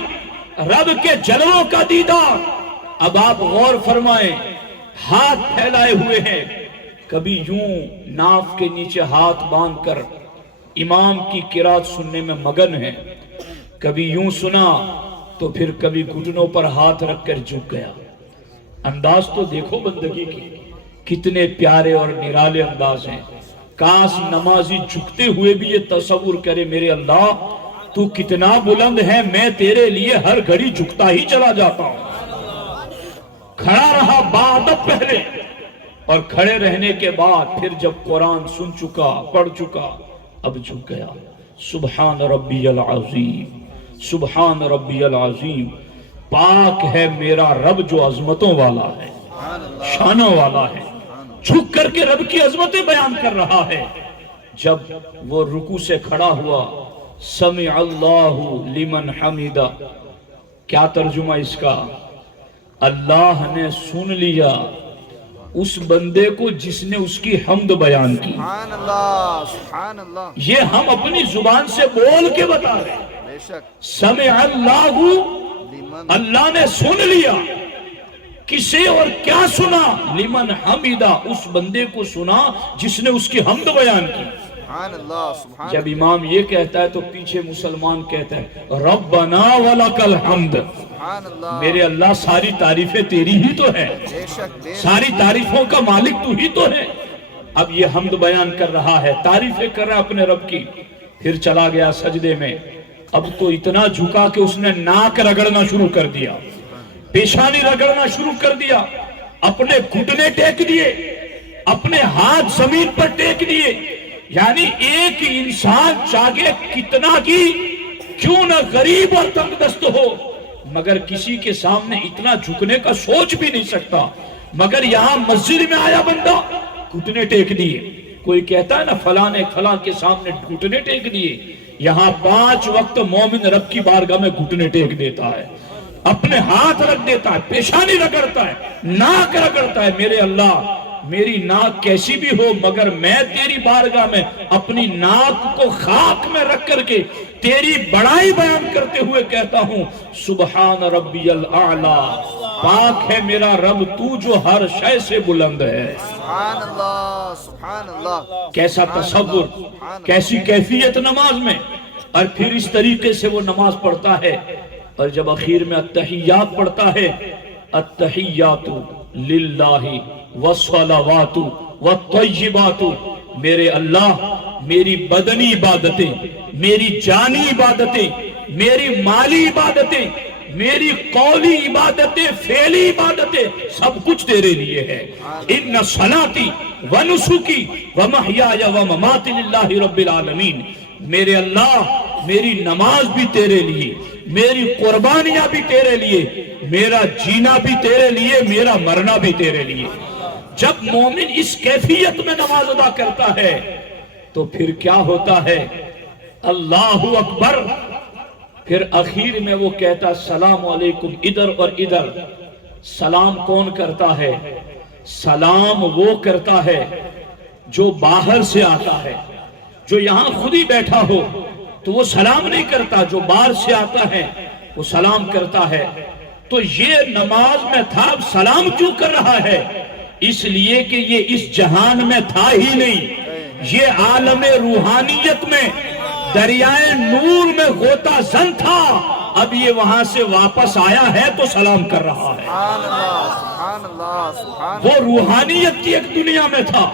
رب کے جلووں کا دیدار. اب آپ غور فرمائیں، ہاتھ پھیلائے ہوئے ہیں، کبھی یوں ناف کے نیچے ہاتھ باندھ کر امام کی قرات سننے میں مگن ہے، کبھی یوں سنا تو پھر کبھی گھٹنوں پر ہاتھ رکھ کر جھک گیا. انداز تو دیکھو بندگی کی، کتنے پیارے اور نرالے انداز ہیں. کاش نمازی جھکتے ہوئے بھی یہ تصور کرے میرے اللہ تو کتنا بلند ہے، میں تیرے لیے ہر گھڑی جھکتا ہی چلا جاتا ہوں. کھڑا رہا باادب پہلے، اور کھڑے رہنے کے بعد پھر جب قرآن سن چکا، پڑھ چکا، اب جھک گیا. سبحان ربی العظیم، سبحان ربی العظیم. پاک ہے میرا رب جو عظمتوں والا ہے، شانوں والا ہے. جھک کر کے رب کی عظمتیں بیان کر رہا ہے. جب وہ رکوع سے کھڑا ہوا، سمع اللہ لمن حمدہ، کیا ترجمہ اس کا؟ اللہ نے سن لیا اس بندے کو جس نے اس کی حمد بیان کی. سبحان اللہ سبحان اللہ یہ ہم اپنی زبان سے بول کے بتا رہے ہیں. بے شک سمع اللہ، لمن اللہ نے سن لیا. کسے اور کیا سنا؟ لمن حمیدہ، اس بندے کو سنا جس نے اس کی حمد بیان کی. سبحان اللہ سبحان جب امام یہ کہتا ہے تو پیچھے مسلمان کہتا ہے ربنا ولک الحمد. سبحان اللہ میرے اللہ ساری تعریفیں تیری ہی تو ہے، بے شک بے ساری تعریفوں کا مالک تو ہی تو ہے. اب یہ حمد بیان کر رہا ہے، تعریفیں کر رہا ہے اپنے رب کی. پھر چلا گیا سجدے میں. اب تو اتنا جھکا کہ اس نے ناک رگڑنا شروع کر دیا، پیشانی رگڑنا شروع کر دیا، اپنے گھٹنے ٹیک دیے، اپنے ہاتھ زمین پر ٹیک دیے. یعنی ایک انسان چاہے کتنا کی کیوں نہ غریب اور تنگ دست ہو، مگر کسی کے سامنے اتنا جھکنے کا سوچ بھی نہیں سکتا. مگر یہاں مسجد میں آیا بندہ، گھٹنے ٹیک دیے. کوئی کہتا ہے نا فلاں نے فلاں کے سامنے گھٹنے ٹیک دیے. یہاں 5 وقت مومن رب کی بارگاہ میں گھٹنے ٹیک دیتا ہے، اپنے ہاتھ رکھ دیتا ہے، پیشانی رگڑتا ہے، ناک رگڑتا ہے. میرے اللہ میری ناک کیسی بھی ہو مگر میں تیری بارگاہ میں اپنی ناک کو خاک میں رکھ کر کے تیری بڑائی بیان کرتے ہوئے کہتا ہوں سبحان ربی الاعلی. پاک ہے میرا رب تو جو ہر شے سے بلند ہے. سبحان اللہ سبحان اللہ کیسا تصور، کیسی کیفیت نماز میں. اور پھر اس طریقے سے وہ نماز پڑھتا ہے. اور جب اخیر میں التحیات پڑھتا ہے، التحیات للہ والصلوات والطیبات. میرے اللہ میری بدنی عبادتیں، میری جانی عبادتیں، میری مالی عبادتیں، میری قولی عبادتیں، فعلی عبادتیں، سب کچھ تیرے لیے ہے. ان صلاتی ونسکی ومحیای ومماتی للہ رب العالمین. میرے اللہ میری نماز بھی تیرے لیے، میری قربانیاں بھی تیرے لیے، میرا جینا بھی تیرے لیے، میرا مرنا بھی تیرے لیے. جب مومن اس کیفیت میں نماز ادا کرتا ہے تو پھر کیا ہوتا ہے؟ اللہ اکبر. پھر اخیر میں وہ کہتا السلام علیکم. ادھر اور ادھر سلام کون کرتا ہے؟ سلام وہ کرتا ہے جو باہر سے آتا ہے. جو یہاں خود ہی بیٹھا ہو تو وہ سلام نہیں کرتا، جو باہر سے آتا ہے وہ سلام کرتا ہے. تو یہ نماز میں تھا، اب سلام کیوں کر رہا ہے؟ اس لیے کہ یہ اس جہان میں تھا ہی نہیں، یہ عالم روحانیت میں دریائے نور میں غوطہ زن تھا، اب یہ وہاں سے واپس آیا ہے تو سلام کر رہا ہے۔ سبحان اللہ سبحان اللہ سبحان وہ روحانیت کی ایک دنیا میں تھا،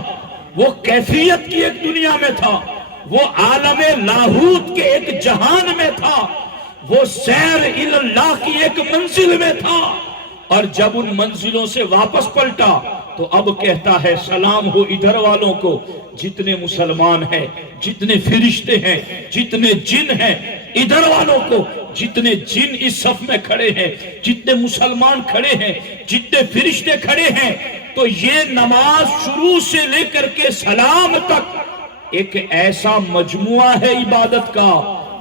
وہ کیفیت کی ایک دنیا میں تھا، وہ عالم لاہوت کے ایک جہان میں تھا، وہ سیر اللہ کی ایک منزل میں تھا، اور جب ان منزلوں سے واپس پلٹا تو اب کہتا ہے سلام ہو ادھر والوں کو، جتنے مسلمان ہیں، جتنے فرشتے ہیں، جتنے جن ہیں، ادھر والوں کو، جتنے جن اس صف میں کھڑے ہیں، جتنے مسلمان کھڑے ہیں، جتنے فرشتے کھڑے ہیں، تو یہ نماز شروع سے لے کر کے سلام تک ایک ایسا مجموعہ ہے عبادت کا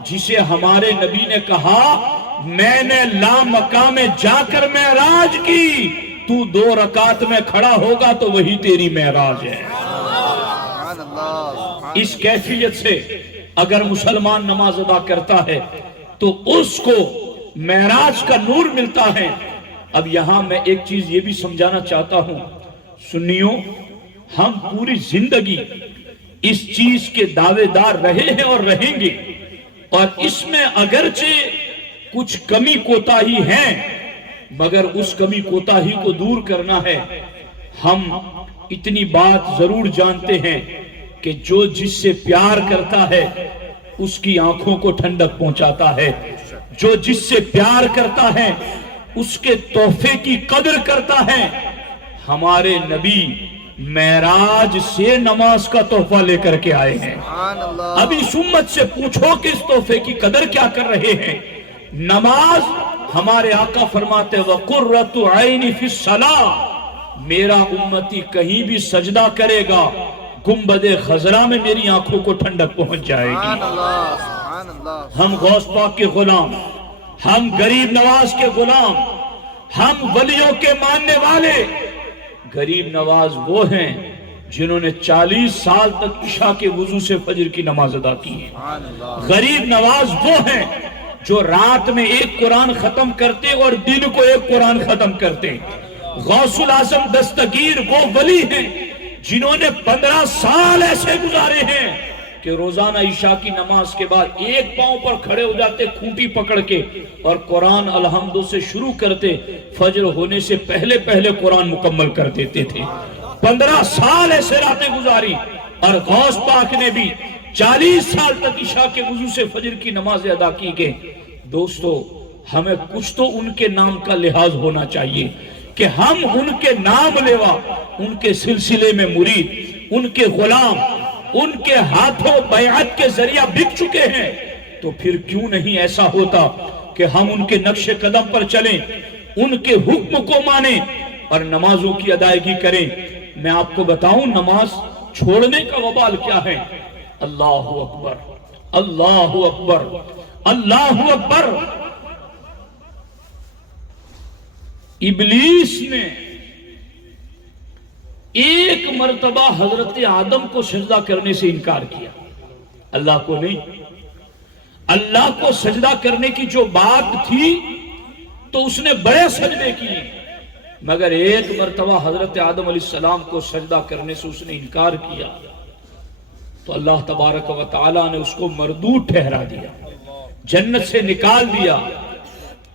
جسے ہمارے نبی نے کہا میں نے لامقام جا کر معراج کی، تو 2 رکعت میں کھڑا ہوگا تو وہی تیری معراج ہے۔ اللہ اس کیفیت سے اگر مسلمان نماز ادا کرتا ہے تو اس کو معراج کا نور ملتا ہے۔ اب یہاں میں ایک چیز یہ بھی سمجھانا چاہتا ہوں، سنیوں، ہم پوری زندگی اس چیز کے دعوے دار رہے ہیں اور رہیں گے، اور اس میں اگرچہ کچھ کمی کوتاہی ہیں، مگر اس کمی کوتاہی کو دور کرنا ہے۔ ہم اتنی بات ضرور جانتے ہیں کہ جو جس سے پیار کرتا ہے اس کی آنکھوں کو ٹھنڈک پہنچاتا ہے، جو جس سے پیار کرتا ہے اس کے تحفے کی قدر کرتا ہے۔ ہمارے نبی معراج سے نماز کا تحفہ لے کر کے آئے ہیں۔ اب اس امت سے پوچھو کہ اس تحفے کی قدر کیا کر رہے ہیں۔ نماز، ہمارے آقا فرماتے وَقُرَّةُ عَيْنِ فِي الصَّلَاةِ، میرا امتی کہیں بھی سجدہ کرے گا گنبد خضرا میں میری آنکھوں کو ٹھنڈک پہنچ جائے گی۔ ہم غوث پاک کے غلام، ہم غریب نواز کے غلام، ہم ولیوں کے ماننے والے۔ غریب نواز وہ ہیں جنہوں نے 40 سال تک عشاء کے وضو سے فجر کی نماز ادا کی ہے۔ غریب نواز وہ ہیں جو رات میں 1 قرآن ختم کرتے اور دن کو 1 قرآن ختم کرتے۔ غوث العظم دستگیر وہ ولی ہیں جنہوں نے 15 سال ایسے گزارے ہیں کہ روزانہ عشاء کی نماز کے بعد 1 پاؤں پر کھڑے ہو جاتے کھوٹی پکڑ کے اور قرآن الحمد سے شروع کرتے، فجر ہونے سے پہلے پہلے قرآن مکمل کر دیتے تھے۔ 15 سال ایسے راتیں گزاری، اور غوث پاک نے بھی 40 سال تک عشاء کے وضو سے فجر کی نماز ادا کی گئے۔ دوستو، ہمیں کچھ تو ان کے نام کا لحاظ ہونا چاہیے کہ ہم ان کے نام لیوا، ان کے سلسلے میں مرید، ان کے غلام، ان کے ہاتھوں بیعت کے ذریعہ بک چکے ہیں، تو پھر کیوں نہیں ایسا ہوتا کہ ہم ان کے نقش قدم پر چلیں، ان کے حکم کو مانیں اور نمازوں کی ادائیگی کریں۔ میں آپ کو بتاؤں نماز چھوڑنے کا وبال کیا ہے۔ اللہ اکبر، اللہ اکبر، اللہ اکبر۔ ابلیس نے 1 مرتبہ حضرت آدم کو سجدہ کرنے سے انکار کیا، اللہ کو نہیں۔ اللہ کو سجدہ کرنے کی جو بات تھی تو اس نے بڑے سجدے کیے، مگر 1 مرتبہ حضرت آدم علیہ السلام کو سجدہ کرنے سے اس نے انکار کیا، تو اللہ تبارک و تعالی نے اس کو مردود ٹھہرا دیا، جنت سے نکال دیا۔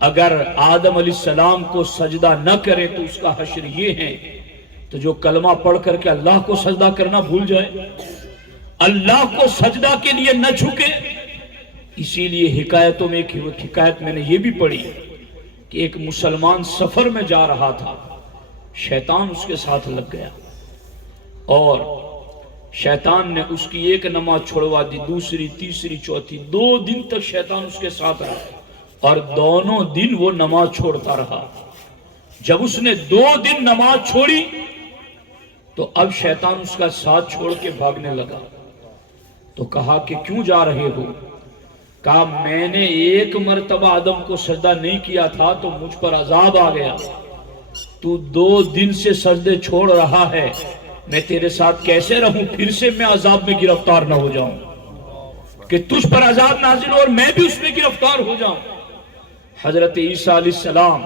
اگر آدم علیہ السلام کو سجدہ نہ کرے تو اس کا حشر یہ ہے تو جو کلمہ پڑھ کر کے اللہ کو سجدہ کرنا بھول جائے، اللہ کو سجدہ کے لیے نہ جھکے۔ اسی لیے حکایتوں میں ایک حکایت میں نے یہ بھی پڑھی کہ ایک مسلمان سفر میں جا رہا تھا، شیطان اس کے ساتھ لگ گیا اور شیطان نے اس کی 1 نماز چھوڑوا دی، دوسری، تیسری، چوتھی، 2 دن تک شیطان اس کے ساتھ رہا اور دونوں دن وہ نماز چھوڑتا رہا۔ جب اس نے 2 دن نماز چھوڑی تو اب شیطان اس کا ساتھ چھوڑ کے بھاگنے لگا، تو کہا کہ کیوں جا رہے ہو؟ کہا میں نے 1 مرتبہ آدم کو سجدہ نہیں کیا تھا تو مجھ پر عذاب آ گیا، تو 2 دن سے سجدے چھوڑ رہا ہے، میں تیرے ساتھ کیسے رہوں؟ پھر سے میں عذاب میں گرفتار نہ ہو جاؤں کہ تجھ پر عذاب نازل ہو اور میں بھی اس میں گرفتار ہو جاؤں۔ حضرت عیسیٰ علیہ السلام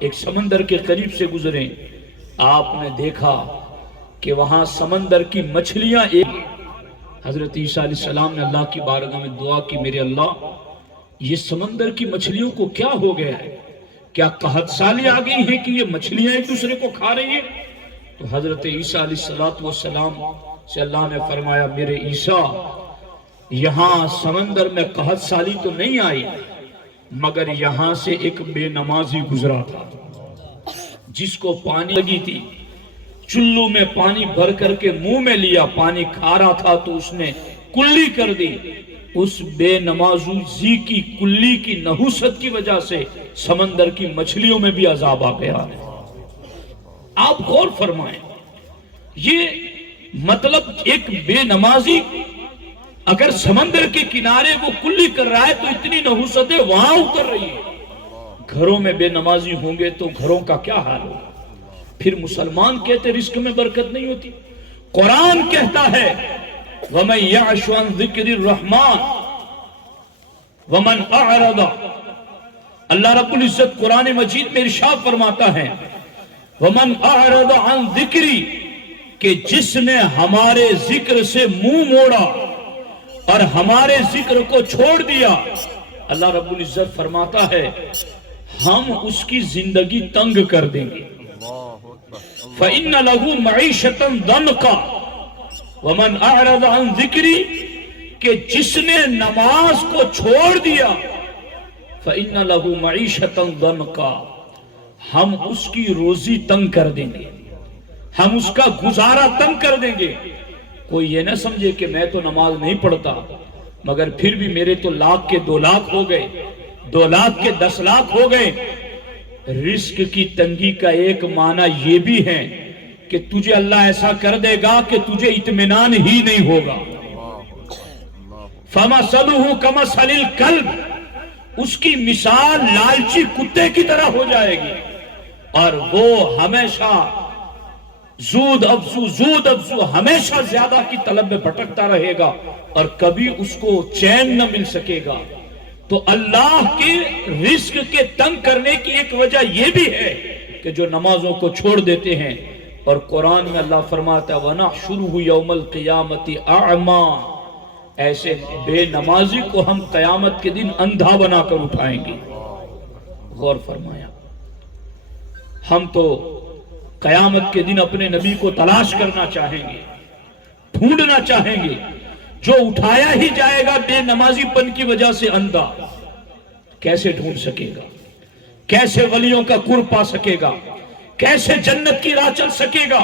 ایک سمندر کے قریب سے گزرے، آپ نے دیکھا کہ وہاں سمندر کی مچھلیاں ایک حضرت عیسیٰ علیہ السلام نے اللہ کی بارگاہ میں دعا کی، میرے اللہ یہ سمندر کی مچھلیوں کو کیا ہو گیا ہے؟ کیا قحط سالی آ گئی ہے کہ یہ مچھلیاں ایک دوسرے کو کھا رہی ہیں؟ تو حضرت عیسیٰ علیہ السلام سے اللہ نے فرمایا، میرے عیسیٰ یہاں سمندر میں قحط سالی تو نہیں آئی، مگر یہاں سے ایک بے نمازی گزرا تھا جس کو پانی لگی تھی، چلو میں پانی بھر کر کے منہ میں لیا، پانی کھا رہا تھا تو اس نے کلی کر دی۔ اس بے نمازی کی کلی کی نحوست کی وجہ سے سمندر کی مچھلیوں میں بھی عذاب آ گیا ہے۔ آپ غور فرمائیں، یہ مطلب ایک بے نمازی اگر سمندر کے کنارے وہ کلی کر رہا ہے تو اتنی نحوستیں وہاں اتر رہی ہے۔ گھروں میں بے نمازی ہوں گے تو گھروں کا کیا حال ہوگا؟ پھر مسلمان کہتے رزق میں برکت نہیں ہوتی۔ قرآن کہتا ہے وَمَن يَعْشُ عَن ذِكْرِ الرَّحْمَنِ وَمَنْ أَعْرَضَ، اللہ رب العزت قرآن مجید میں ارشاد فرماتا ہے وَمَنْ أَعْرَضَ عَن ذِكْرِ، کہ جس نے ہمارے ذکر سے منہ موڑا اور ہمارے ذکر کو چھوڑ دیا، اللہ رب العزت فرماتا ہے ہم اس کی زندگی تنگ کر دیں گے۔ فَإِنَّ لَهُ مَعِيشَةً ضَنْكَ وَمَنْ أَعْرَضَ عَنْ ذِكْرِي، کہ جس نے نماز کو چھوڑ دیا فَإِنَّ لَهُ مَعِيشَةً ضَنْكَ، ہم اس کی روزی تنگ کر دیں گے، ہم اس کا گزارا تنگ کر دیں گے۔ کوئی یہ نہ سمجھے کہ میں تو نماز نہیں پڑھتا مگر پھر بھی میرے تو 1,00,000 کے 2,00,000 ہو گئے، 2,00,000 کے 10,00,000 ہو گئے۔ رزق کی تنگی کا ایک معنی یہ بھی ہے کہ تجھے اللہ ایسا کر دے گا کہ تجھے اطمینان ہی نہیں ہوگا۔ فَمَثَلُهُ كَمَثَلِ الْكَلْبِ، اس کی مثال لالچی کتے کی طرح ہو جائے گی، اور وہ ہمیشہ زود افزو ہمیشہ زیادہ کی طلب میں بھٹکتا رہے گا اور کبھی اس کو چین نہ مل سکے گا۔ تو اللہ کے رزق کے تنگ کرنے کی ایک وجہ یہ بھی ہے کہ جو نمازوں کو چھوڑ دیتے ہیں۔ اور قرآن میں اللہ فرماتا ہے وَنَحْشُرُهُ يَوْمَ الْقِيَامَةِ أَعْمَى، ایسے بے نمازی کو ہم قیامت کے دن اندھا بنا کر اٹھائیں گے۔ غور فرمایا، ہم تو قیامت کے دن اپنے نبی کو تلاش کرنا چاہیں گے، ڈھونڈنا چاہیں گے۔ جو اٹھایا ہی جائے گا بے نمازی پن کی وجہ سے اندھا، کیسے ڈھونڈ سکے گا؟ کیسے ولیوں کا قرب پا سکے گا؟ کیسے جنت کی راہ چل سکے گا؟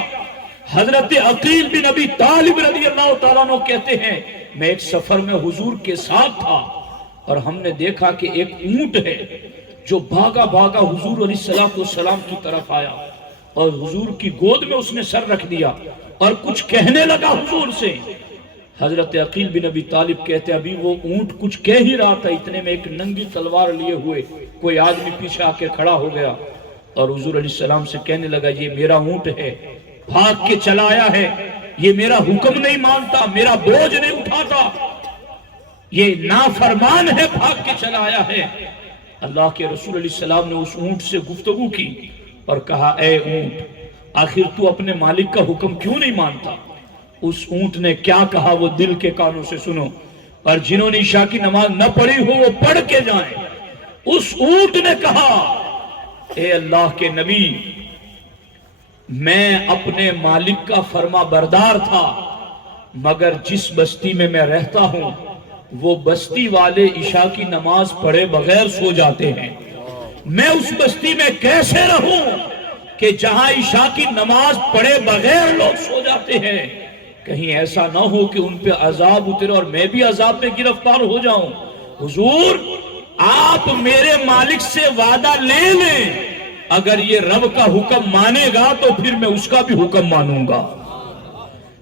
حضرت عقیل بن ابی طالب رضی اللہ تعالیٰ عنہ کہتے ہیں میں ایک سفر میں حضور کے ساتھ تھا اور ہم نے دیکھا کہ ایک اونٹ ہے جو بھاگا بھاگا حضور علیہ السلام کی طرف آیا اور حضور کی گود میں اس نے سر رکھ دیا اور کچھ کہنے لگا حضور سے۔ حضرت عقیل بن ابی طالب کہتے ہیں ابھی وہ اونٹ کچھ کہہ ہی رہا تھا، اتنے میں ایک ننگی تلوار لیے ہوئے کوئی آدمی پیچھے آ کے کھڑا ہو گیا اور حضور علیہ السلام سے کہنے لگا یہ میرا اونٹ ہے، بھاگ کے چلا آیا ہے، یہ میرا حکم نہیں مانتا، میرا بوجھ نہیں اٹھاتا، یہ نافرمان ہے، بھاگ کے چلا آیا ہے۔ اللہ کے رسول علیہ السلام نے اس اونٹ سے گفتگو کی اور کہا اے اونٹ، آخر تو اپنے مالک کا حکم کیوں نہیں مانتا؟ اس اونٹ نے کیا کہا وہ دل کے کانوں سے سنو، اور جنہوں نے عشاء کی نماز نہ پڑھی ہو وہ پڑھ کے جائیں۔ اس اونٹ نے کہا اے اللہ کے نبی، میں اپنے مالک کا فرما بردار تھا مگر جس بستی میں میں رہتا ہوں وہ بستی والے عشاء کی نماز پڑھے بغیر سو جاتے ہیں، میں اس بستی میں کیسے رہوں کہ جہاں عشاء کی نماز پڑھے بغیر لوگ سو جاتے ہیں؟ کہیں ایسا نہ ہو کہ ان پہ عذاب اترے اور میں بھی عذاب میں گرفتار ہو جاؤں۔ حضور آپ میرے مالک سے وعدہ لے لیں، اگر یہ رب کا حکم مانے گا تو پھر میں اس کا بھی حکم مانوں گا،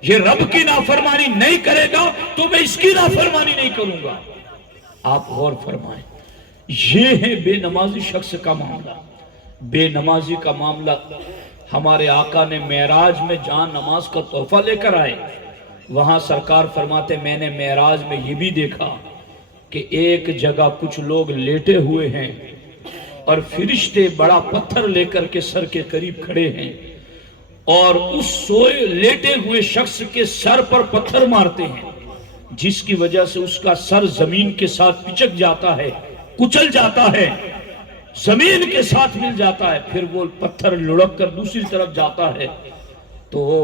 یہ رب کی نافرمانی نہیں کرے گا تو میں اس کی نافرمانی نہیں کروں گا۔ آپ غور فرمائیں، یہ ہے بے نمازی شخص کا معاملہ۔ بے نمازی کا معاملہ ہمارے آقا نے معراج میں جہاں نماز کا تحفہ لے کر آئے، وہاں سرکار فرماتے میں نے معراج میں یہ بھی دیکھا کہ ایک جگہ کچھ لوگ لیٹے ہوئے ہیں اور فرشتے بڑا پتھر لے کر کے سر کے قریب کھڑے ہیں، اور اس سوئے لیٹے ہوئے شخص کے سر پر پتھر مارتے ہیں، جس کی وجہ سے اس کا سر زمین کے ساتھ پچک جاتا ہے، کچل جاتا ہے، زمین کے ساتھ مل جاتا ہے، پھر وہ پتھر لڑک کر دوسری طرف جاتا ہے تو وہ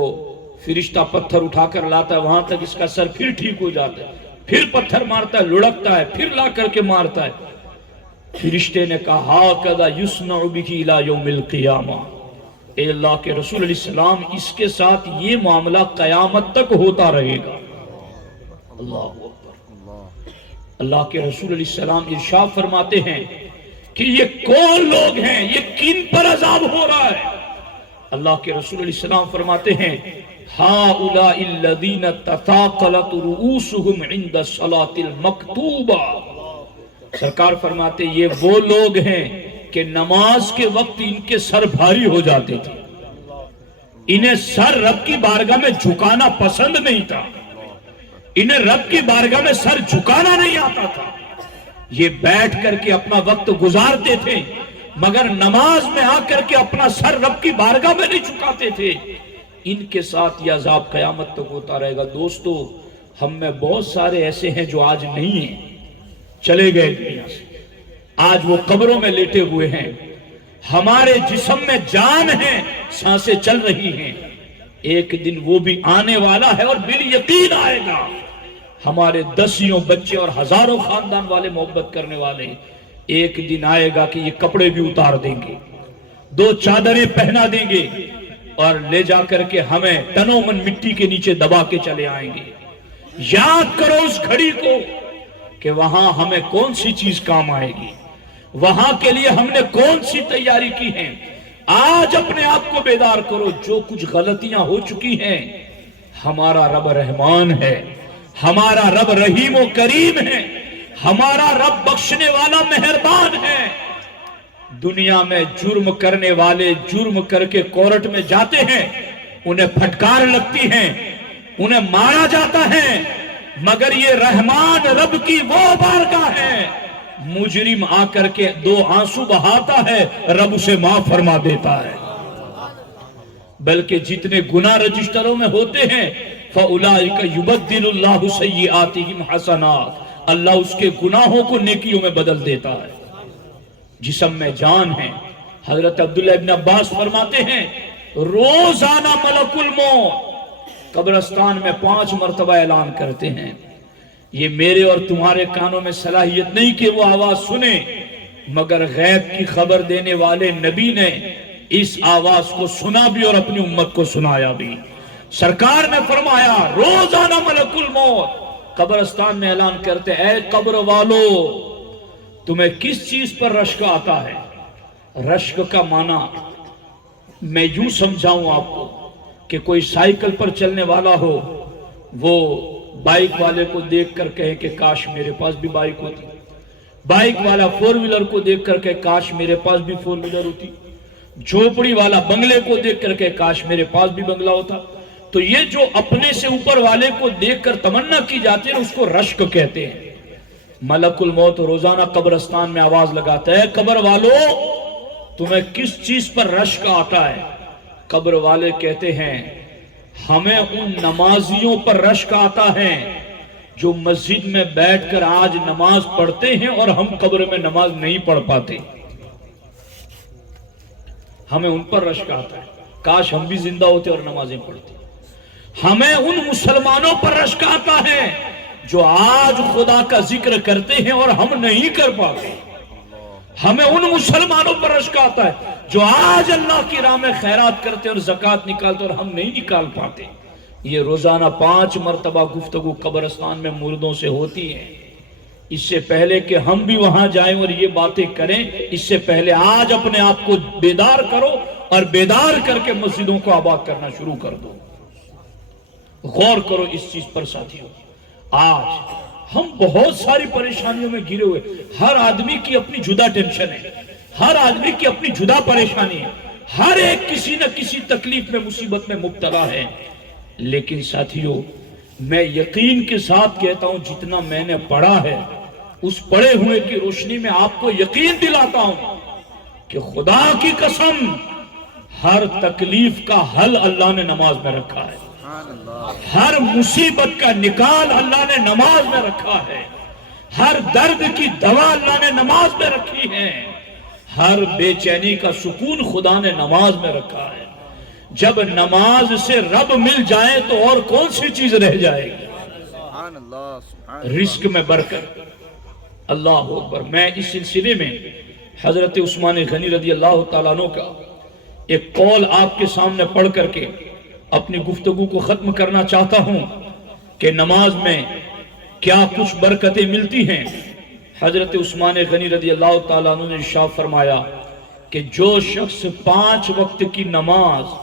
فرشتہ پتھر اٹھا کر لاتا ہے، وہاں تک اس کا سر پھر ٹھیک ہو جاتا ہے، پھر پتھر مارتا ہے، لڑکتا ہے، پھر لا کر کے مارتا ہے۔ فرشتے نے کہا ہَٰكَذَا يُصْنَعُ بِهِ إِلَىٰ يَوْمِ الْقِيَامَةِ، اے اللہ کے رسول علیہ السلام، اس کے ساتھ یہ معاملہ قیامت تک ہوتا رہے گا۔ اللہ اکبر۔ اللہ کے رسول علیہ السلام ارشاد فرماتے ہیں کہ یہ کون لوگ ہیں، یہ کن پر عذاب ہو رہا ہے؟ اللہ کے رسول علیہ السلام فرماتے ہیں هَٰؤُلَاءِ الَّذِينَ تَثَاقَلَتْ رُؤُوسُهُمْ عِنْدَ الصَّلَاةِ الْمَكْتُوبَةِ، سرکار فرماتے یہ وہ لوگ ہیں کہ نماز کے وقت ان کے سر بھاری ہو جاتے تھے، انہیں سر رب کی بارگاہ میں جھکانا پسند نہیں تھا، انہیں رب کی بارگاہ میں سر جھکانا نہیں آتا تھا، یہ بیٹھ کر کے اپنا وقت گزارتے تھے مگر نماز میں آ کر کے اپنا سر رب کی بارگاہ میں نہیں جھکاتے تھے، ان کے ساتھ یہ عذاب قیامت تک ہوتا رہے گا۔ دوستو، ہم میں بہت سارے ایسے ہیں جو آج نہیں ہیں، چلے گئے دنیا سے، آج وہ قبروں میں لیٹے ہوئے ہیں، ہمارے جسم میں جان ہے، سانسیں چل رہی ہیں، ایک دن وہ بھی آنے والا ہے اور بالیقین آئے گا۔ ہمارے دسیوں بچے اور ہزاروں خاندان والے محبت کرنے والے، ایک دن آئے گا کہ یہ کپڑے بھی اتار دیں گے، دو چادریں پہنا دیں گے اور لے جا کر کے ہمیں تنو من مٹی کے نیچے دبا کے چلے آئیں گے۔ یاد کرو اس گھڑی کو کہ وہاں ہمیں کون سی چیز کام آئے گی، وہاں کے لیے ہم نے کون سی تیاری کی ہے۔ آج اپنے آپ کو بیدار کرو، جو کچھ غلطیاں ہو چکی ہیں، ہمارا رب رحمان ہے، ہمارا رب رحیم و کریم ہے، ہمارا رب بخشنے والا مہربان ہے۔ دنیا میں جرم کرنے والے جرم کر کے کورٹ میں جاتے ہیں، انہیں پھٹکار لگتی ہیں، انہیں مارا جاتا ہے، مگر یہ رحمان رب کی وہ بارگاہ ہے، مجرم آ کر کے دو آنسو بہاتا ہے، رب اسے معاف فرما دیتا ہے۔ بلکہ جتنے گناہ رجسٹروں میں ہوتے ہیں فَأُولَٰئِكَ يُبَدِّلُ اللَّهُ سَيِّئَاتِهِمْ حَسَنَاتٍ، اللہ اس کے گناہوں کو نیکیوں میں بدل دیتا ہے۔ جسم میں جان ہے، حضرت عبداللہ ابن عباس فرماتے ہیں روزانہ ملک الموت قبرستان میں 5 مرتبہ اعلان کرتے ہیں، یہ میرے اور تمہارے کانوں میں صلاحیت نہیں کہ وہ آواز سنیں، مگر غیب کی خبر دینے والے نبی نے اس آواز کو سنا بھی اور اپنی امت کو سنایا بھی۔ سرکار نے فرمایا روزانہ ملک الموت قبرستان میں اعلان کرتے، اے قبر والو، تمہیں کس چیز پر رشک آتا ہے؟ رشک کا معنی میں یوں سمجھاؤں آپ کو کہ کوئی سائیکل پر چلنے والا ہو، وہ بائک والے کو دیکھ کر کہے کہ کاش میرے پاس بھی بائک ہوتی، بائک والا 4 ویلر کو دیکھ کر کہے کاش میرے پاس بھی 4 ویلر ہوتی، جھوپڑی والا بنگلے کو دیکھ کر کہے کاش میرے پاس بھی بنگلہ ہوتا۔ تو یہ جو اپنے سے اوپر والے کو دیکھ کر تمنا کی جاتی ہے اس کو رشک کہتے ہیں۔ ملک الموت روزانہ قبرستان میں آواز لگاتا ہے، قبر والو تمہیں کس چیز پر رشک آتا ہے؟ قبر والے کہتے ہیں ہمیں ان نمازیوں پر رشک آتا ہے جو مسجد میں بیٹھ کر آج نماز پڑھتے ہیں اور ہم قبر میں نماز نہیں پڑھ پاتے، ہمیں ان پر رشک آتا ہے، کاش ہم بھی زندہ ہوتے اور نمازیں پڑھتے۔ ہمیں ان مسلمانوں پر رشک آتا ہے جو آج خدا کا ذکر کرتے ہیں اور ہم نہیں کر پاتے، ہمیں ان مسلمانوں پر رشک آتا ہے جو آج اللہ کی راہ میں خیرات کرتے اور زکوٰۃ نکالتے اور ہم نہیں نکال پاتے۔ یہ روزانہ 5 مرتبہ گفتگو قبرستان میں مردوں سے ہوتی ہے۔ اس سے پہلے کہ ہم بھی وہاں جائیں اور یہ باتیں کریں، اس سے پہلے آج اپنے آپ کو بیدار کرو اور بیدار کر کے مسجدوں کو آباد کرنا شروع کر دو۔ غور کرو اس چیز پر ساتھیوں، آج ہم بہت ساری پریشانیوں میں گھرے ہوئے، ہر آدمی کی اپنی جدا ٹینشن ہے، ہر آدمی کی اپنی جدا پریشانی ہے، ہر ایک کسی نہ کسی تکلیف میں مصیبت میں مبتلا ہے۔ لیکن ساتھیوں، میں یقین کے ساتھ کہتا ہوں جتنا میں نے پڑھا ہے اس پڑھے ہوئے کی روشنی میں آپ کو یقین دلاتا ہوں کہ خدا کی قسم ہر تکلیف کا حل اللہ نے نماز میں رکھا ہے، سبحان اللہ ہر مصیبت کا نکال اللہ نے نماز میں رکھا ہے، ہر درد کی دوا اللہ نے نماز میں رکھی ہے، ہر بے چینی کا سکون خدا نے نماز میں رکھا ہے۔ جب نماز سے رب مل جائے تو اور کون سی چیز رہ جائے گی؟ سبحان اللہ سبحان رزق میں برکت، اللہ اکبر۔ میں اس سلسلے میں حضرت عثمان غنی رضی اللہ تعالیٰ عنہ کا ایک قول آپ کے سامنے پڑھ کر کے اپنی گفتگو کو ختم کرنا چاہتا ہوں کہ نماز میں کیا کچھ برکتیں ملتی ہیں۔ حضرت عثمان غنی رضی اللہ تعالیٰ عنہ نے ارشاد فرمایا کہ جو شخص 5 وقت کی نماز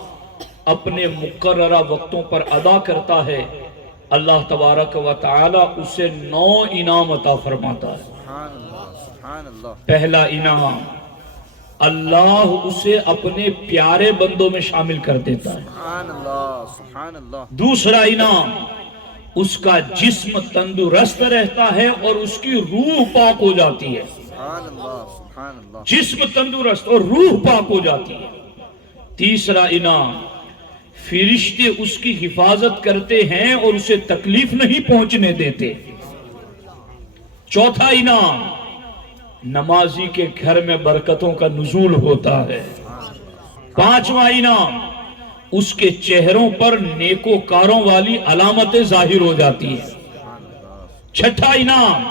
اپنے مقررہ وقتوں پر ادا کرتا ہے، اللہ تبارک و تعالی اسے 9 انعام عطا فرماتا ہے۔ سبحان اللہ پہلا انعام، اللہ اسے اپنے پیارے بندوں میں شامل کر دیتا ہے۔ سبحان اللہ سبحان اللہ دوسرا انعام، اس کا جسم تندرست رہتا ہے اور اس کی روح پاک ہو جاتی ہے۔ سبحان اللہ سبحان اللہ جسم تندرست اور روح پاک ہو جاتی ہے۔ تیسرا انعام، فرشتے اس کی حفاظت کرتے ہیں اور اسے تکلیف نہیں پہنچنے دیتے۔ چوتھا انعام، نمازی کے گھر میں برکتوں کا نزول ہوتا ہے۔ پانچواں انعام، اس کے چہروں پر نیکوکاروں والی علامتیں ظاہر ہو جاتی ہیں۔ چھٹا انعام،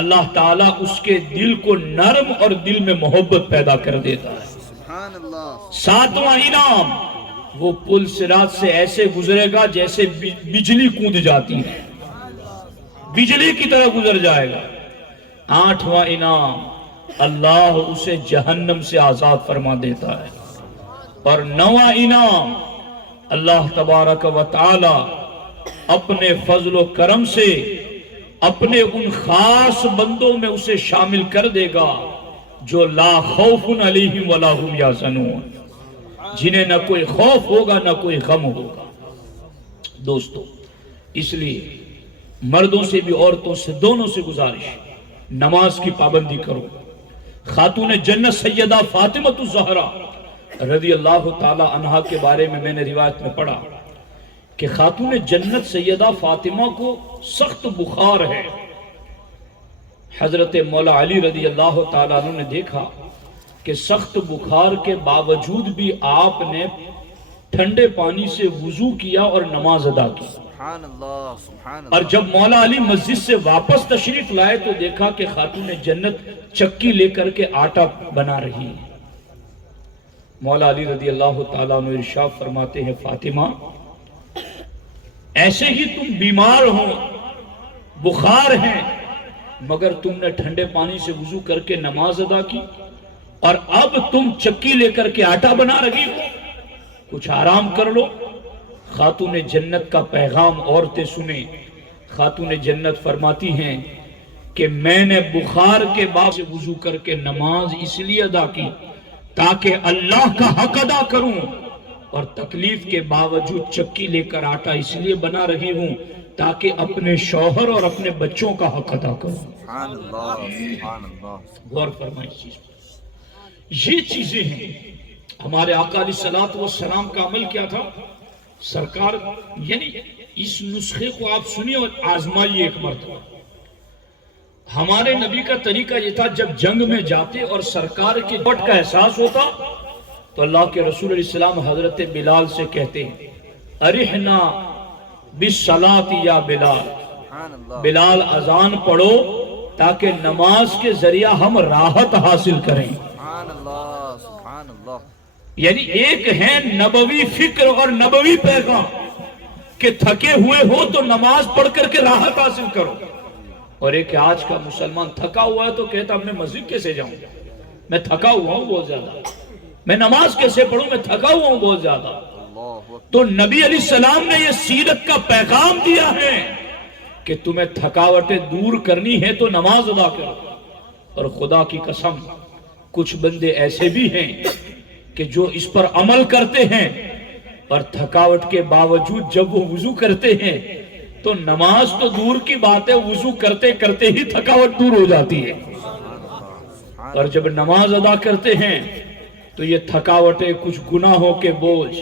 اللہ تعالیٰ اس کے دل کو نرم اور دل میں محبت پیدا کر دیتا ہے۔ سبحان اللہ ساتواں انعام، وہ پل صراط سے ایسے گزرے گا جیسے بجلی کود جاتی ہے، بجلی کی طرح گزر جائے گا۔ آٹھواں انعام، اللہ اسے جہنم سے آزاد فرما دیتا ہے۔ اور نواں انعام، اللہ تبارک و تعالی اپنے فضل و کرم سے اپنے ان خاص بندوں میں اسے شامل کر دے گا جو لا خوف علیہم ولا هم یحزنون، جنہیں نہ کوئی خوف ہوگا نہ کوئی غم ہوگا۔ دوستو، اس لیے مردوں سے بھی عورتوں سے دونوں سے گزارش، نماز کی پابندی کرو۔ خاتون جنت سیدہ فاطمہ الزہرا رضی اللہ تعالی عنہا کے بارے میں نے روایت میں پڑھا کہ خاتون جنت سیدہ فاطمہ کو سخت بخار ہے۔ حضرت مولا علی رضی اللہ تعالیٰ عنہ نے دیکھا کہ سخت بخار کے باوجود بھی آپ نے ٹھنڈے پانی سے وضو کیا اور نماز ادا کی۔ سبحان اللہ سبحان اور اللہ جب مولا علی مسجد سے واپس تشریف لائے تو دیکھا کہ خاتون جنت چکی لے کر کے آٹا بنا رہی ہے۔ مولا علی رضی اللہ تعالیٰ عنہ ارشاد فرماتے ہیں، فاطمہ ایسے ہی تم بیمار ہو، بخار ہیں، مگر تم نے ٹھنڈے پانی سے وضو کر کے نماز ادا کی اور اب تم چکی لے کر کے آٹا بنا رہی ہو، کچھ آرام کر لو۔ خاتون جنت کا پیغام عورتیں سنیں۔ خاتون جنت فرماتی ہیں کہ میں نے بخار کے بعد سے وضو کر کے نماز اس لیے ادا کی تاکہ اللہ کا حق ادا کروں، اور تکلیف کے باوجود چکی لے کر آٹا اس لیے بنا رہی ہوں تاکہ اپنے شوہر اور اپنے بچوں کا حق ادا کروں۔ سبحان اللہ سبحان اللہ غور فرمائیں اس چیز پر۔ یہ چیزیں ہیں۔ ہمارے آقا علیہ الصلوۃ والسلام کا عمل کیا تھا؟ سرکار یعنی اس نسخے کو آپ سنیے اور آزمائیے ایک مرتبہ۔ ہمارے نبی کا طریقہ یہ تھا، جب جنگ میں جاتے اور سرکار کے ڈٹ کا احساس ہوتا تو اللہ کے رسول علیہ السلام حضرت بلال سے کہتے ہیں، ارحنا بالصلاۃ یا بلال، سبحان اللہ بلال اذان پڑھو تاکہ نماز کے ذریعہ ہم راحت حاصل کریں۔ سبحان اللہ سبحان اللہ یعنی ایک ہے نبوی فکر اور نبوی پیغام کہ تھکے ہوئے ہو تو نماز پڑھ کر کے راحت حاصل کرو، اور ایک آج کا مسلمان تھکا ہوا ہے تو کہتا میں مسجد کیسے جاؤں، میں تھکا ہوا ہوں بہت زیادہ، میں نماز کیسے پڑھوں، میں تھکا ہوا ہوں بہت زیادہ۔ اللہ تو نبی علیہ السلام نے یہ سیرت کا پیغام دیا ہے کہ تمہیں تھکاوٹیں دور کرنی ہے تو نماز ادا کرو۔ اور خدا کی قسم کچھ بندے ایسے بھی ہیں کہ جو اس پر عمل کرتے ہیں اور تھکاوٹ کے باوجود جب وہ وضو کرتے ہیں تو نماز تو دور کی بات ہے، وضو کرتے کرتے ہی تھکاوٹ دور ہو جاتی ہے، اور جب نماز ادا کرتے ہیں تو یہ تھکاوٹیں، کچھ گناہوں کے بوجھ،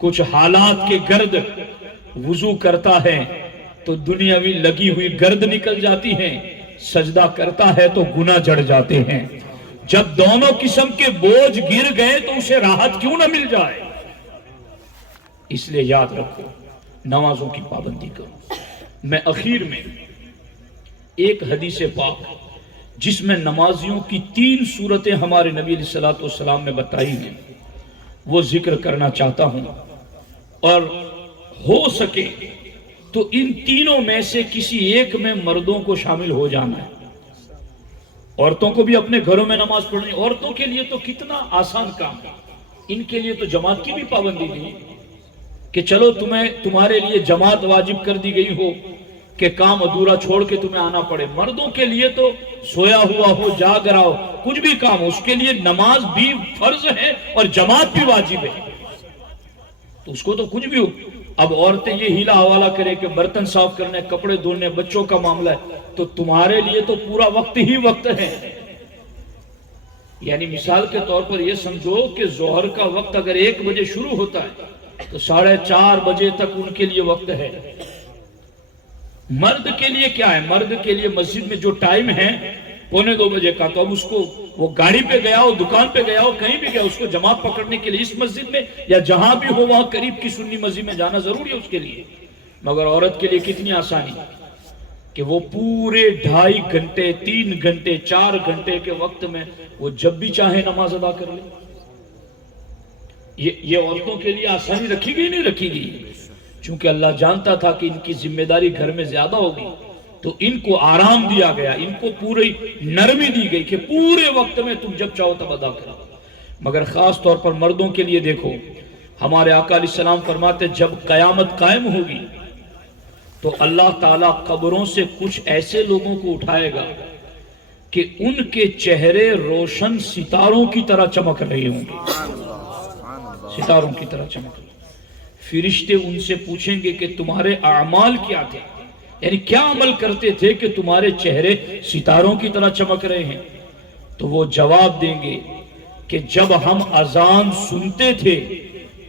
کچھ حالات کے گرد، وضو کرتا ہے تو دنیاوی لگی ہوئی گرد نکل جاتی ہیں، سجدہ کرتا ہے تو گناہ جڑ جاتے ہیں۔ جب دونوں قسم کے بوجھ گر گئے تو اسے راحت کیوں نہ مل جائے؟ اس لیے یاد رکھو، نمازوں کی پابندی کرو۔ میں اخیر میں ایک حدیث پاک جس میں نمازیوں کی 3 صورتیں ہمارے نبی علیہ الصلوۃ والسلام نے بتائی ہیں وہ ذکر کرنا چاہتا ہوں، اور ہو سکے تو ان تینوں میں سے کسی ایک میں مردوں کو شامل ہو جانا ہے۔ عورتوں کو بھی اپنے گھروں میں نماز پڑھنی، عورتوں کے لیے تو کتنا آسان کام ہے، ان کے لیے تو جماعت کی بھی پابندی نہیں کہ چلو تمہارے لیے جماعت واجب کر دی گئی ہو کہ کام ادھورا چھوڑ کے تمہیں آنا پڑے۔ مردوں کے لیے تو سویا ہوا ہو، جاگ رہا ہو، کچھ بھی کام ہو، اس کے لیے نماز بھی فرض ہے اور جماعت بھی واجب ہے، تو اس کو تو کچھ بھی ہو۔ اب عورتیں یہ ہیلا حوالہ کرے کہ برتن صاف کرنے، کپڑے دھونے، بچوں کا معاملہ ہے، تو تمہارے لیے تو پورا وقت ہی وقت ہے۔ یعنی مثال کے طور پر یہ سمجھو کہ ظہر کا وقت اگر 1 بجے شروع ہوتا ہے تو 4:30 بجے تک ان کے لیے وقت ہے۔ مرد کے لیے کیا ہے؟ مرد کے لیے مسجد میں جو ٹائم ہے 1:45 بجے کا، تو اب اس کو وہ گاڑی پہ گیا ہو، دکان پہ گیا ہو، کہیں بھی گیا، اس کو جماعت پکڑنے کے لیے اس مسجد میں یا جہاں بھی ہو وہاں قریب کی سنی مسجد میں جانا ضروری ہے اس کے لیے۔ مگر عورت کے لیے کتنی آسانی کہ وہ پورے 2.5 گھنٹے، 3 گھنٹے، 4 گھنٹے کے وقت میں وہ جب بھی چاہے نماز ادا کر لے۔ یہ عورتوں کے لیے آسانی رکھی گئی نہیں رکھی گئی؟ چونکہ اللہ جانتا تھا کہ ان کی ذمہ داری گھر میں زیادہ ہوگی تو ان کو آرام دیا گیا، ان کو پوری نرمی دی گئی کہ پورے وقت میں تم جب چاہو تب ادا کرو۔ مگر خاص طور پر مردوں کے لیے دیکھو، ہمارے آقا علیہ السلام فرماتے جب قیامت قائم ہوگی تو اللہ تعالیٰ قبروں سے کچھ ایسے لوگوں کو اٹھائے گا کہ ان کے چہرے روشن ستاروں کی طرح چمک رہے ہوں گے، ستاروں کی طرح چمک رہے۔ فرشتے ان سے پوچھیں گے کہ تمہارے اعمال کیا تھے، یعنی کیا عمل کرتے تھے کہ تمہارے چہرے ستاروں کی طرح چمک رہے ہیں؟ تو وہ جواب دیں گے کہ جب ہم اذان سنتے تھے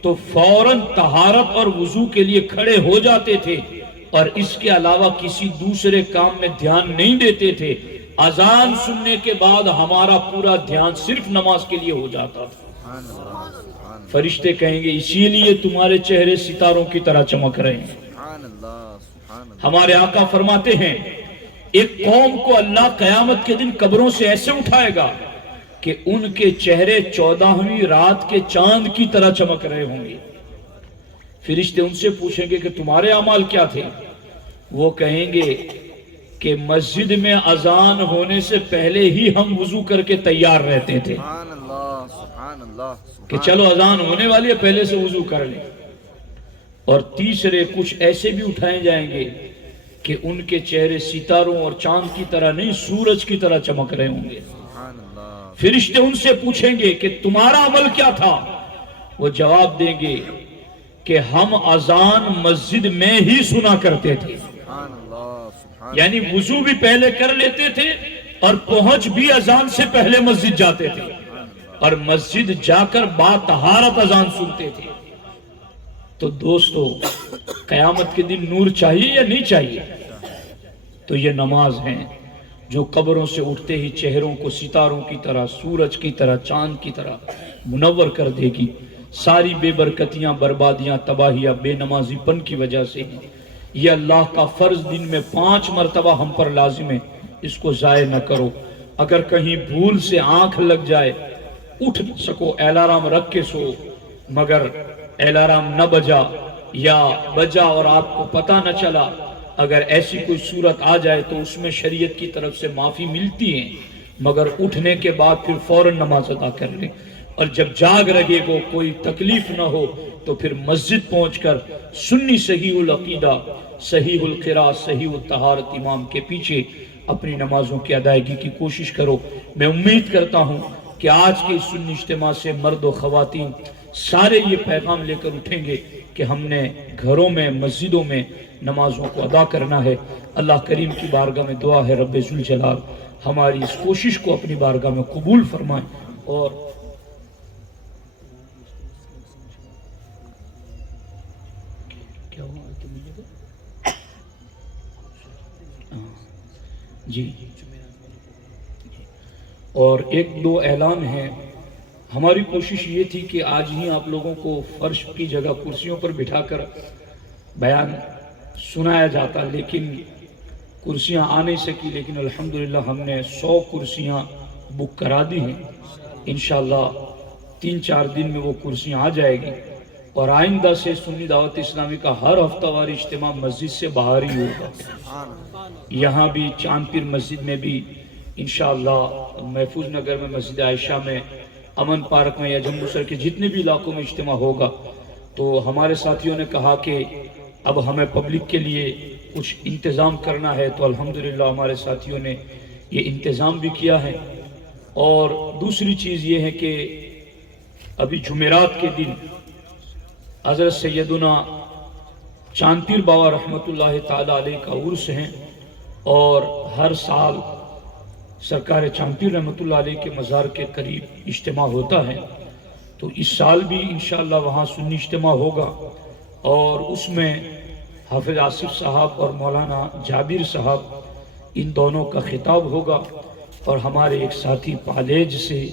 تو فوراً طہارت اور وضو کے لیے کھڑے ہو جاتے تھے اور اس کے علاوہ کسی دوسرے کام میں دھیان نہیں دیتے تھے۔ اذان سننے کے بعد ہمارا پورا دھیان صرف نماز کے لیے ہو جاتا تھا۔ فرشتے کہیں گے اسی لیے تمہارے چہرے ستاروں کی طرح چمک رہے ہیں۔ ہمارے آقا فرماتے ہیں ایک قوم کو اللہ قیامت کے دن قبروں سے ایسے اٹھائے گا کہ ان کے چہرے 14ویں رات کے چاند کی طرح چمک رہے ہوں گے۔ فرشتے ان سے پوچھیں گے کہ تمہارے اعمال کیا تھے؟ وہ کہیں گے کہ مسجد میں اذان ہونے سے پہلے ہی ہم وضو کر کے تیار رہتے تھے کہ چلو اذان ہونے والی ہے پہلے سے وضو کر لیں۔ اور تیسرے کچھ ایسے بھی اٹھائے جائیں گے کہ ان کے چہرے ستاروں اور چاند کی طرح نہیں سورج کی طرح چمک رہے ہوں گے۔ فرشتے ان سے پوچھیں گے کہ تمہارا عمل کیا تھا؟ وہ جواب دیں گے کہ ہم اذان مسجد میں ہی سنا کرتے تھے، یعنی وضو بھی پہلے کر لیتے تھے اور پہنچ بھی اذان سے پہلے مسجد جاتے تھے اور مسجد جا کر باطہارت اذان سنتے تھے۔ تو دوستو قیامت کے دن نور چاہیے یا نہیں چاہیے؟ تو یہ نماز ہے جو قبروں سے اٹھتے ہی چہروں کو ستاروں کی طرح، سورج کی طرح، چاند کی طرح منور کر دے گی۔ ساری بے برکتیاں، بربادیاں، تباہیاں بے نمازی پن کی وجہ سے ہیں۔ یہ اللہ کا فرض دن میں 5 مرتبہ ہم پر لازم ہے، اس کو ضائع نہ کرو۔ اگر کہیں بھول سے آنکھ لگ جائے، اٹھ نہ سکو، الارم رکھ کے سو، مگر الارم نہ بجا یا بجا اور آپ کو پتہ نہ چلا، اگر ایسی کوئی صورت آ جائے تو اس میں شریعت کی طرف سے معافی ملتی ہے، مگر اٹھنے کے بعد پھر فوراً نماز ادا کر لیں۔ اور جب جاگ رہے گو کوئی تکلیف نہ ہو تو پھر مسجد پہنچ کر سنی صحیح العقیدہ، صحیح القراء، صحیح الطہارت امام کے پیچھے اپنی نمازوں کی ادائیگی کی کوشش کرو۔ میں امید کرتا ہوں کہ آج کے اس سنی اجتماع سے مرد و خواتین سارے یہ پیغام لے کر اٹھیں گے کہ ہم نے گھروں میں، مسجدوں میں نمازوں کو ادا کرنا ہے۔ اللہ کریم کی بارگاہ میں دعا ہے رب ذوالجلال ہماری اس کوشش کو اپنی بارگاہ میں قبول فرمائے اور کیا ہوا کہ مجھے جی اور ایک دو اعلان ہیں. ہماری کوشش یہ تھی کہ آج ہی آپ لوگوں کو فرش کی جگہ کرسیوں پر بٹھا کر بیان سنایا جاتا، لیکن کرسیاں آ نہیں سکی. لیکن الحمدللہ ہم نے 100 کرسیاں بک کرا دی ہیں. انشاءاللہ 3-4 دن میں وہ کرسیاں آ جائے گی، اور آئندہ سے سنی دعوت اسلامی کا ہر ہفتہ واری اجتماع مسجد سے باہر ہی ہوگا. یہاں بھی چاند پیر مسجد میں بھی انشاءاللہ، محفوظ نگر میں مسجد عائشہ میں، امن پارک میں یا جموں سر کے جتنے بھی علاقوں میں اجتماع ہوگا. تو ہمارے ساتھیوں نے کہا کہ اب ہمیں پبلک کے لیے کچھ انتظام کرنا ہے، تو الحمدللہ ہمارے ساتھیوں نے یہ انتظام بھی کیا ہے. اور دوسری چیز یہ ہے کہ ابھی جمعرات کے دن حضرت سیدنا چاند پیر بابا رحمت اللہ تعالی علیہ کا عرس ہے، اور ہر سال سرکار چاند پیر رحمت اللہ علیہ کے مزار کے قریب اجتماع ہوتا ہے. تو اس سال بھی انشاءاللہ وہاں سنی اجتماع ہوگا، اور اس میں حافظ آصف صاحب اور مولانا جابر صاحب ان دونوں کا خطاب ہوگا. اور ہمارے ایک ساتھی پالیج سے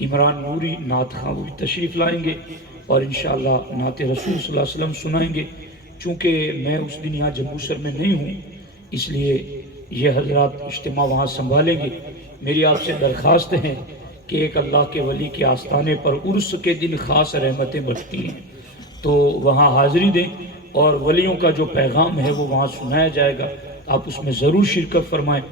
عمران نوری نعت خواں وہ بھی تشریف لائیں گے، اور انشاءاللہ نعت رسول صلی اللہ علیہ وسلم سنائیں گے. چونکہ میں اس دن یہاں جموں سر میں نہیں ہوں، اس لیے یہ حضرات اجتماع وہاں سنبھالیں گے. میری آپ سے درخواست ہے کہ ایک اللہ کے ولی کے آستانے پر عرس کے دن خاص رحمتیں بڑھتی ہیں، تو وہاں حاضری دیں، اور ولیوں کا جو پیغام ہے وہ وہاں سنایا جائے گا. آپ اس میں ضرور شرکت فرمائیں.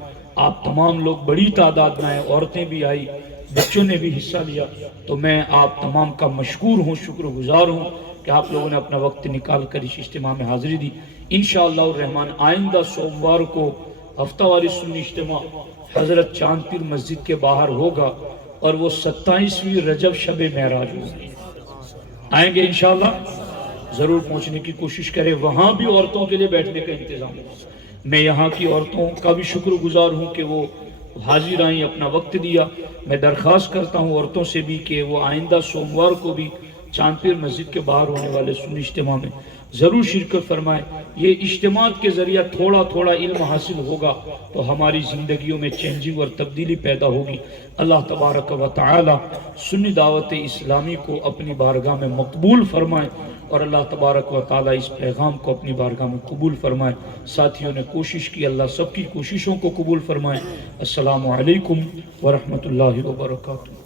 آپ تمام لوگ بڑی تعداد میں آئے، عورتیں بھی آئی، بچوں نے بھی حصہ لیا. تو میں آپ تمام کا مشکور ہوں، شکر گزار ہوں کہ آپ لوگوں نے اپنا وقت نکال کر اس اجتماع میں حاضری دی. انشاءاللہ الرحمن آئندہ سوموار کو ہفتہ واری سنی اجتماع حضرت چاند پیر مسجد کے باہر ہوگا، اور وہ 27ویں رجب شب معراج ہوگی. آئیں گے انشاءاللہ، ضرور پہنچنے کی کوشش کریں. وہاں بھی عورتوں کے لیے بیٹھنے کا انتظام ہے. میں یہاں کی عورتوں کا بھی شکر گزار ہوں کہ وہ حاضر آئیں، اپنا وقت دیا. میں درخواست کرتا ہوں عورتوں سے بھی کہ وہ آئندہ سوموار کو بھی چاند پیر مسجد کے باہر ہونے والے سنی اجتماع میں ضرور شرکت فرمائیں. یہ اجتماعات کے ذریعہ تھوڑا تھوڑا علم حاصل ہوگا تو ہماری زندگیوں میں چینجنگ اور تبدیلی پیدا ہوگی. اللہ تبارک و تعالی سنی دعوت اسلامی کو اپنی بارگاہ میں مقبول فرمائے، اور اللہ تبارک و تعالی اس پیغام کو اپنی بارگاہ میں قبول فرمائے. ساتھیوں نے کوشش کی، اللہ سب کی کوششوں کو قبول فرمائے. السلام علیکم ورحمۃ اللہ وبرکاتہ.